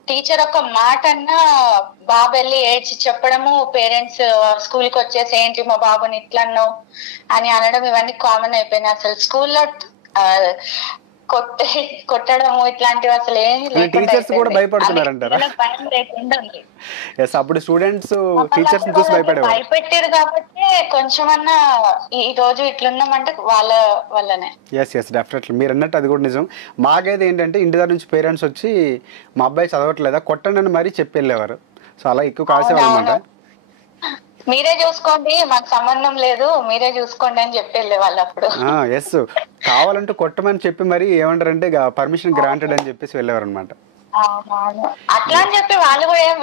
టీచర్ ఒక మాట అన్నా బాబు వెళ్ళి ఏడ్చి చెప్పడము, పేరెంట్స్ స్కూల్ కి వచ్చేసి ఏంటి మా బాబుని ఇట్లా అన్నావు అని అనడం, ఇవన్నీ కామన్ అయిపోయినాయి. అసలు స్కూల్లో కొట్టడం ఇట్లాంటివి అసలు ఏమీ టీచర్స్ కూడా భయపడుతున్నారంటారా? భయం లేకుండా ఉంది. అప్పుడు స్టూడెంట్స్ టీచర్స్ చూసి భయపెట్టారు కాబట్టి కొంచెమన్నా ఈ రోజు ఇట్లున్నామంటే వాళ్ళ వల్లనే. ఎస్ డెఫినెట్లీ మీరు అన్నట్టు అది కూడా నిజం. మాకైతే ఏంటంటే ఇంటి దగ్గర నుంచి పేరెంట్స్ వచ్చి మా అబ్బాయి చదవట్లేదా కొట్టండి అని మరీ చెప్పి వెళ్ళేవారు. సో అలా ఎక్కువ కాసేవాళ్ళు అనమాట. మీరే చూసుకోండి, మాకు సంబంధం లేదు, మీరే చూసుకోండి అని చెప్పి వెళ్ళేవాళ్ళు అప్పుడు. ఎస్ కావాలంటే కొట్టమని చెప్పి మరి ఏమంటారంటే పర్మిషన్ గ్రాంటెడ్ అని చెప్పేసి వెళ్ళేవారు అనమాట. అట్లా అని చెప్పి వాళ్ళు కూడా ఏం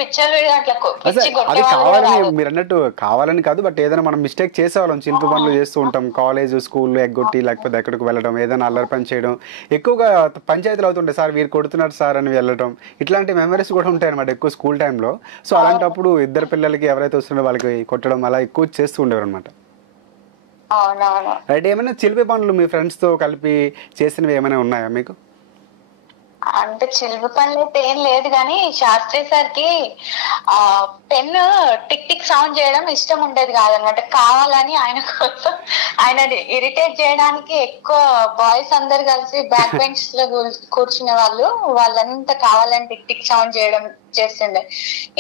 అది కావాలని మీరు అన్నట్టు కావాలని కాదు, బట్ ఏదైనా మనం మిస్టేక్ చేసేవాళ్ళం, చిలుపు పనులు చేస్తూ ఉంటాం, కాలేజ్ స్కూల్ ఎగ్గొట్టి లేకపోతే ఎక్కడికి వెళ్ళడం, ఏదైనా అల్లరి పని చేయడం, ఎక్కువగా పంచాయతీలు అవుతుంటాయి, సార్ వీరు కొడుతున్నారు సార్ అని వెళ్ళడం, ఇట్లాంటి మెమరీస్ కూడా ఉంటాయి అనమాట ఎక్కువ స్కూల్ టైంలో. సో అలాంటప్పుడు ఇద్దరు పిల్లలకి ఎవరైతే వస్తున్నారో వాళ్ళకి కొట్టడం అలా ఎక్కువ చేస్తూ ఉండేవారు అనమాట. అవునవును. రైట్. ఏమైనా చిలిపి పనులు మీ ఫ్రెండ్స్ తో కలిపి చేసినవి ఏమైనా ఉన్నాయా మీకు? అంటే చిలువ పనులు అయితే ఏం లేదు కానీ శాస్త్రి సార్కి పెన్ టిక్ టిక్ సౌండ్ చేయడం ఇష్టం ఉండేది కాదనమాట. కావాలని ఆయన కోసం ఆయన ఇరిటేట్ చేయడానికి ఎక్కువ బాయ్స్ అందరు కలిసి బ్యాక్ బెంచ్ లో కూర్చునే వాళ్ళంతా కావాలని టిక్ టిక్ సౌండ్ చేయడం చేస్తుండే.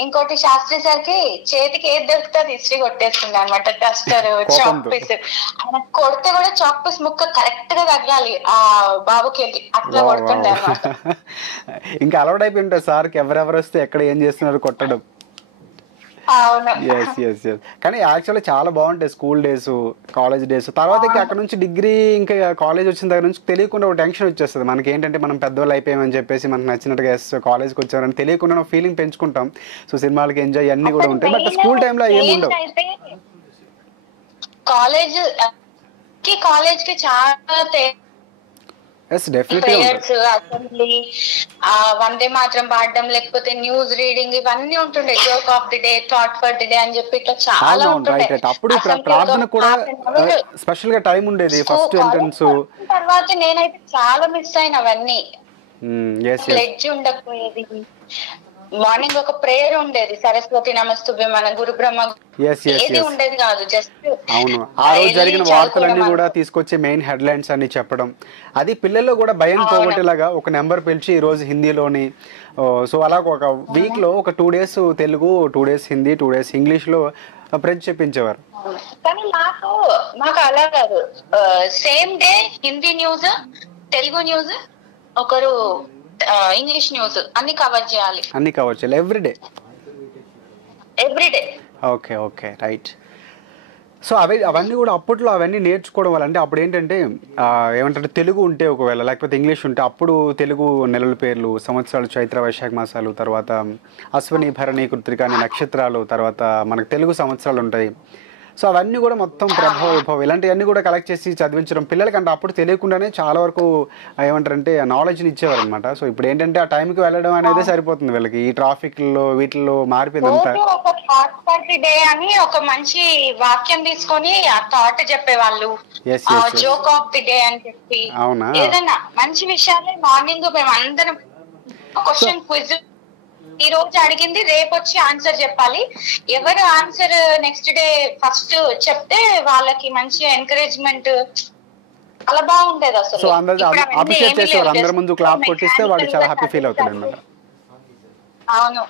ఇంకోటి శాస్త్రి సార్కి చేతికి ఏది దొరుకుతుంది ఇస్త్రీ కొట్టేస్తుండే అనమాట. Duster, chalk piece. ఆయన కొడితే కూడా చాక్ పీస్ ముక్క కరెక్ట్ గా తగలాలి ఆ బాబుకి వెళ్ళి, అట్లా కొడుతుండే అనమాట. ఇంకా అలవాటు అయిపోయి ఉంటుంది సార్కి, ఎవరెవరు వస్తే ఎక్కడ ఏం చేస్తున్నారు కొట్టడం. కానీ యాక్చువల్లీ చాలా బాగుంటాయి స్కూల్ డేస్, కాలేజ్ డేస్. తర్వాత ఇంకా అక్కడ నుంచి డిగ్రీ ఇంకా కాలేజ్ వచ్చిన దగ్గర నుంచి తెలియకుండా ఒక టెన్షన్ వచ్చేస్తుంది మనకి. ఏంటంటే మనం పెద్దవాళ్ళు అయిపోయామని చెప్పేసి మనకు నచ్చినట్టుగా కాలేజ్కి వచ్చారని తెలియకుండా ఫీలింగ్ పెంచుకుంటాం. సో సినిమాలకి ఎంజాయ్ అన్ని కూడా ఉంటాయి. బట్ స్కూల్ టైంలో ఏమి ఉండవు. కాలేజ్ కి చాలా ప్రేయర్స్, అసెంబ్లీ, వందే మాత్రం పాడడం, లేకపోతే న్యూస్ రీడింగ్, ఇవన్నీ ఉంటుండే. Joke of the day, thought for the day అని చెప్పి ఇట్లా చాలా ఉంటుండే. అప్పుడు ప్రార్థన కూడా స్పెషల్ గా టైం ఉండేది. ఫస్ట్ ఎంట్రన్స్ తర్వాత నేనైతే చాలా మిస్ అయిన అవన్నీ. ప్లెడ్జ్ ఉండకపోయేది. మార్నింగ్ ఒక ప్రేయర్ ఉండేది, సరస్వతి నమస్తుభ్య, మన గురు బ్రహ్మ ఏది ఉండేది కాదు. జస్ట్ అవును, ఆ రోజు జరిగిన వార్తలన్నీ కూడా తీసుకొచ్చి మెయిన్ హెడ్ లైన్స్ అన్ని చెప్పడం. అది పిల్లల్లో కూడా భయం పోగొట్టేలాగా ఒక నెంబర్ పిలిచి ఈ రోజు హిందీలోని, సో అలా ఒక వీక్ లో ఒక 2 days Telugu, 2 days Hindi, 2 days English లో ఫ్రెంచ్ చెప్పించేవారు. కానీ మాకు అలా కాదు. Same day Hindi news, Telugu news, ఒకరు ఇంగ్లీష్ న్యూస్, అన్ని కవర్ చేయాలి everyday. Okay okay right. So అవన్నీ కూడా అప్పట్లో అవన్నీ నేర్చుకోవడం వల్ల, అంటే అప్పుడు ఏంటంటే ఏమంటారు, తెలుగు ఉంటే ఒకవేళ, లేకపోతే ఇంగ్లీష్ ఉంటే, అప్పుడు తెలుగు నెలల పేర్లు, సంవత్సరాలు, చైత్ర వైశాఖ మాసాలు, తర్వాత అశ్విని భరణి కృత్తిక అనే నక్షత్రాలు, తర్వాత మనకు తెలుగు సంవత్సరాలు ఉంటాయి. సో అవన్నీ కూడా మొత్తం ప్రభావ విభవం ఇలాంటివన్నీ కూడా కలెక్ట్ చేసి చదివించడం పిల్లలకంటే అప్పుడు తెలియకుండానే చాలా వరకు ఏమంటారంటే నాలెడ్జ్ని ఇచ్చేవారు అనమాట. సో ఇప్పుడు ఏంటంటే ఆ టైంకి వెళ్ళడం అనేది సరిపోతుంది వీళ్ళకి. ఈ ట్రాఫిక్లో వీటిల్లో మారిపోయింది అంతా. డే అని ఒక మంచి వాక్యం తీసుకొని ఆ థాట్ చెప్పేవాళ్ళు, జోక్ ఆఫ్ ది డే అని చెప్పి. అవునా, ఏదైనా మంచి విషయాలే మార్నింగ్ మేము అందరం క్వశ్చన్ క్విజ్ ఈ రోజు అడిగింది రేపు వచ్చి ఆన్సర్ చెప్పాలి. ఎవరు ఆన్సర్ నెక్స్ట్ డే ఫస్ట్ చెప్తే వాళ్ళకి మంచి ఎంకరేజ్మెంట్, చాలా బాగుండేది అసలు. సో అప్రిషియేట్ చేసేవారు, అందరి ముందు క్లాప్ కొట్టిస్తే వాళ్ళు చాలా హ్యాపీ ఫీల్ అవుతారు అన్నమాట. అవును.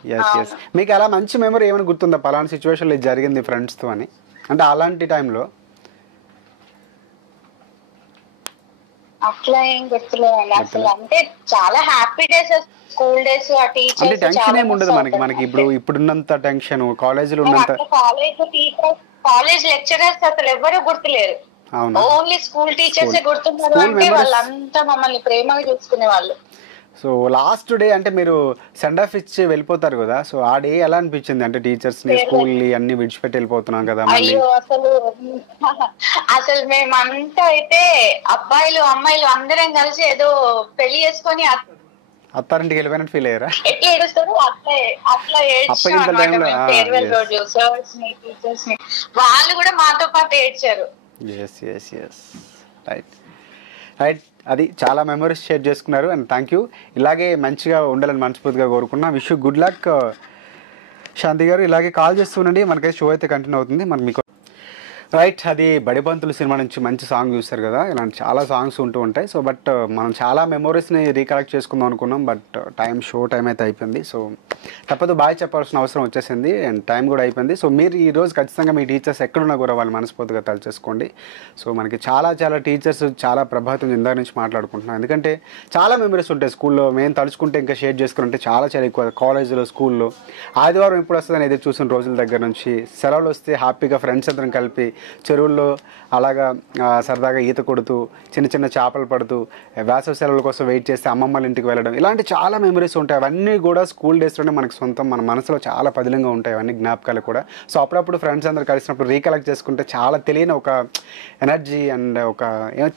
మీకు అలా మంచి మెమరీ ఏమైనా గుర్తుందా, పలానా సిచ్యువేషన్ ఇది జరిగింది ఫ్రెండ్స్ తో అని? అంటే అలాంటి టైంలో అట్లా ఏం గుర్తులేదండి అసలు. అంటే చాలా హ్యాపీ డేస్ స్కూల్ డేస్. ఆ టీచర్స్ అంటే టెన్షన్ ఏమి ఉండదు మనకి ఇప్పుడున్నంత టెన్షన్ కాలేజీలో ఉన్నంత. కాలేజ్ టీచర్స్, కాలేజ్ లెక్చరర్స్ అసలు ఎవరు గుర్తులేరు. ఓన్లీ స్కూల్ టీచర్స్ గుర్తున్నారు. అంటే వాళ్ళంతా మమ్మల్ని ప్రేమగా చూసుకునే వాళ్ళు. సో లాస్ట్ డే అంటే మీరు సెండ్ ఆఫ్ ఇచ్చి వెళ్ళిపోతారు కదా, సో ఆ డే ఎలా అనిపించింది? అంటే టీచర్స్ ని, స్కూల్ ని అన్ని విడిచిపెట్టి వెళ్ళిపోతున్నాం కదా. అయ్యో అసలు మేమంతా అయితే అబ్బాయిలు అమ్మాయిలు అందరం కలిసి ఏదో పెళ్లి చేసుకొని అత్తారింటికి వెళ్ళిపోయినట్టు ఫీల్ అయ్యారా? ఎట్లా ఏడుస్తారు అట్లా ఫేర్వెల్ రోజు సర్స్ ని, టీచర్స్ ని, వాళ్ళు కూడా మాతో పాటు ఏడ్చారు. రైట్, అది చాలా మెమరీస్ షేర్ చేసుకున్నారు. And thank you. ఇలాగే మంచిగా ఉండాలని మనస్ఫూర్తిగా కోరుకున్నా. విష్ యూ గుడ్ లక్ శాంతి గారు. ఇలాగే కాల్ చేస్తుండండి, మనకైతే షో అయితే కంటిన్యూ అవుతుంది. మరి మీకు రైట్, అది బడిపంతులు సినిమా నుంచి మంచి సాంగ్ చూస్తారు కదా, ఇలాంటి చాలా సాంగ్స్ ఉంటూ ఉంటాయి. సో బట్ మనం చాలా మెమోరీస్ని రీకలెక్ట్ చేసుకుందాం అనుకున్నాం, బట్ షో టైం అయితే అయిపోయింది. సో తప్పదు, బాగా చెప్పాల్సిన అవసరం వచ్చేసింది అండ్ టైం కూడా అయిపోయింది. సో మీరు ఈరోజు ఖచ్చితంగా మీ టీచర్స్ ఎక్కడున్నా కూడా వాళ్ళు మనస్ఫూర్తిగా తలుచేసుకోండి. సో మనకి చాలా టీచర్స్ చాలా ప్రభావితం ఇందాక నుంచి మాట్లాడుకుంటున్నాం. ఎందుకంటే చాలా మెమరీస్ ఉంటాయి స్కూల్లో. మేము తలుచుకుంటే ఇంకా షేర్ చేసుకుంటే చాలా ఎక్కువ. కాలేజీలో, స్కూల్లో ఆదివారం ఎప్పుడు వస్తుందని ఎదురు చూసిన రోజుల దగ్గర నుంచి, సెలవులు వస్తే హ్యాపీగా ఫ్రెండ్స్ అందరం కలిపి చెరువుల్లో అలాగా సరదాగా ఈత కొడుతూ, చిన్న చిన్న చేపలు పడుతూ, వేసవి సెలవుల కోసం వెయిట్ చేస్తే అమ్మమ్మల ఇంటికి వెళ్ళడం, ఇలాంటి చాలా మెమరీస్ ఉంటాయి. అవన్నీ కూడా స్కూల్ డేస్లోనే మనకు సొంతం, మన మనసులో చాలా పదిలంగా ఉంటాయి అవన్నీ జ్ఞాపకాలు కూడా. సో అప్పుడప్పుడు ఫ్రెండ్స్ అందరూ కలిసినప్పుడు రీకలెక్ట్ చేసుకుంటే చాలా తెలియని ఒక ఎనర్జీ అండ్ ఒక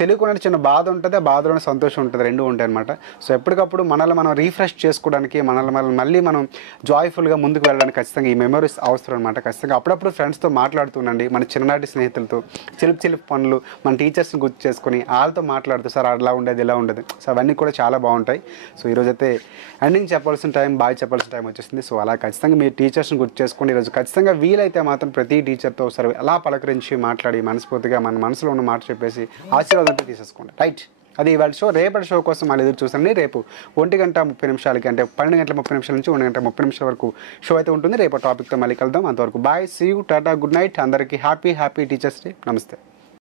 తెలియకుండా చిన్న బాధ ఉంటుంది, ఆ బాధలోనే సంతోషం ఉంటుంది, రెండు ఉంటాయి అనమాట. సో ఎప్పటికప్పుడు మనల్ని మనం రీఫ్రెష్ చేసుకోవడానికి, మళ్ళీ మనం జాయ్ఫుల్గా ముందుకు వెళ్ళడానికి ఖచ్చితంగా ఈ మెమరీస్ అవసరం అనమాట. ఖచ్చితంగా అప్పుడప్పుడు ఫ్రెండ్స్తో మాట్లాడుతుండండి. మన చిన్ననాటి స్నేహితులతో చిలిపి పనులు మన టీచర్స్ని గుర్తు చేసుకొని వాళ్ళతో మాట్లాడుతూ సార్ అలా ఉండేది ఇలా ఉండదు, సో అవన్నీ కూడా చాలా బాగుంటాయి. సో ఈరోజైతే ఎండింగ్ చెప్పాల్సిన టైం, బాగా చెప్పాల్సిన టైం వచ్చేసింది. సో అలా ఖచ్చితంగా మీ టీచర్స్ని గుర్తు చేసుకోండి. ఈరోజు ఖచ్చితంగా వీలైతే మాత్రం ప్రతి టీచర్తో ఒకసారి అలా పలకరించి మాట్లాడి మనస్ఫూర్తిగా మన మనసులో ఉన్న మాట చెప్పేసి ఆశీర్వాదంతో తీసేసుకోండి. రైట్, అది ఇవాళ షో. రేపటి షో కోసం మళ్ళీ ఎదురు చూసండి. రేపు 1:30 అంటే 12:30 నుంచి 1:30 వరకు షో అయితే ఉంటుంది. రేపు టాపిక్తో మళ్ళీ కలుద్దాం. అంతవరకు bye, see you, tata, good night. అందరికీ హ్యాపీ టీచర్స్ డే. నమస్తే.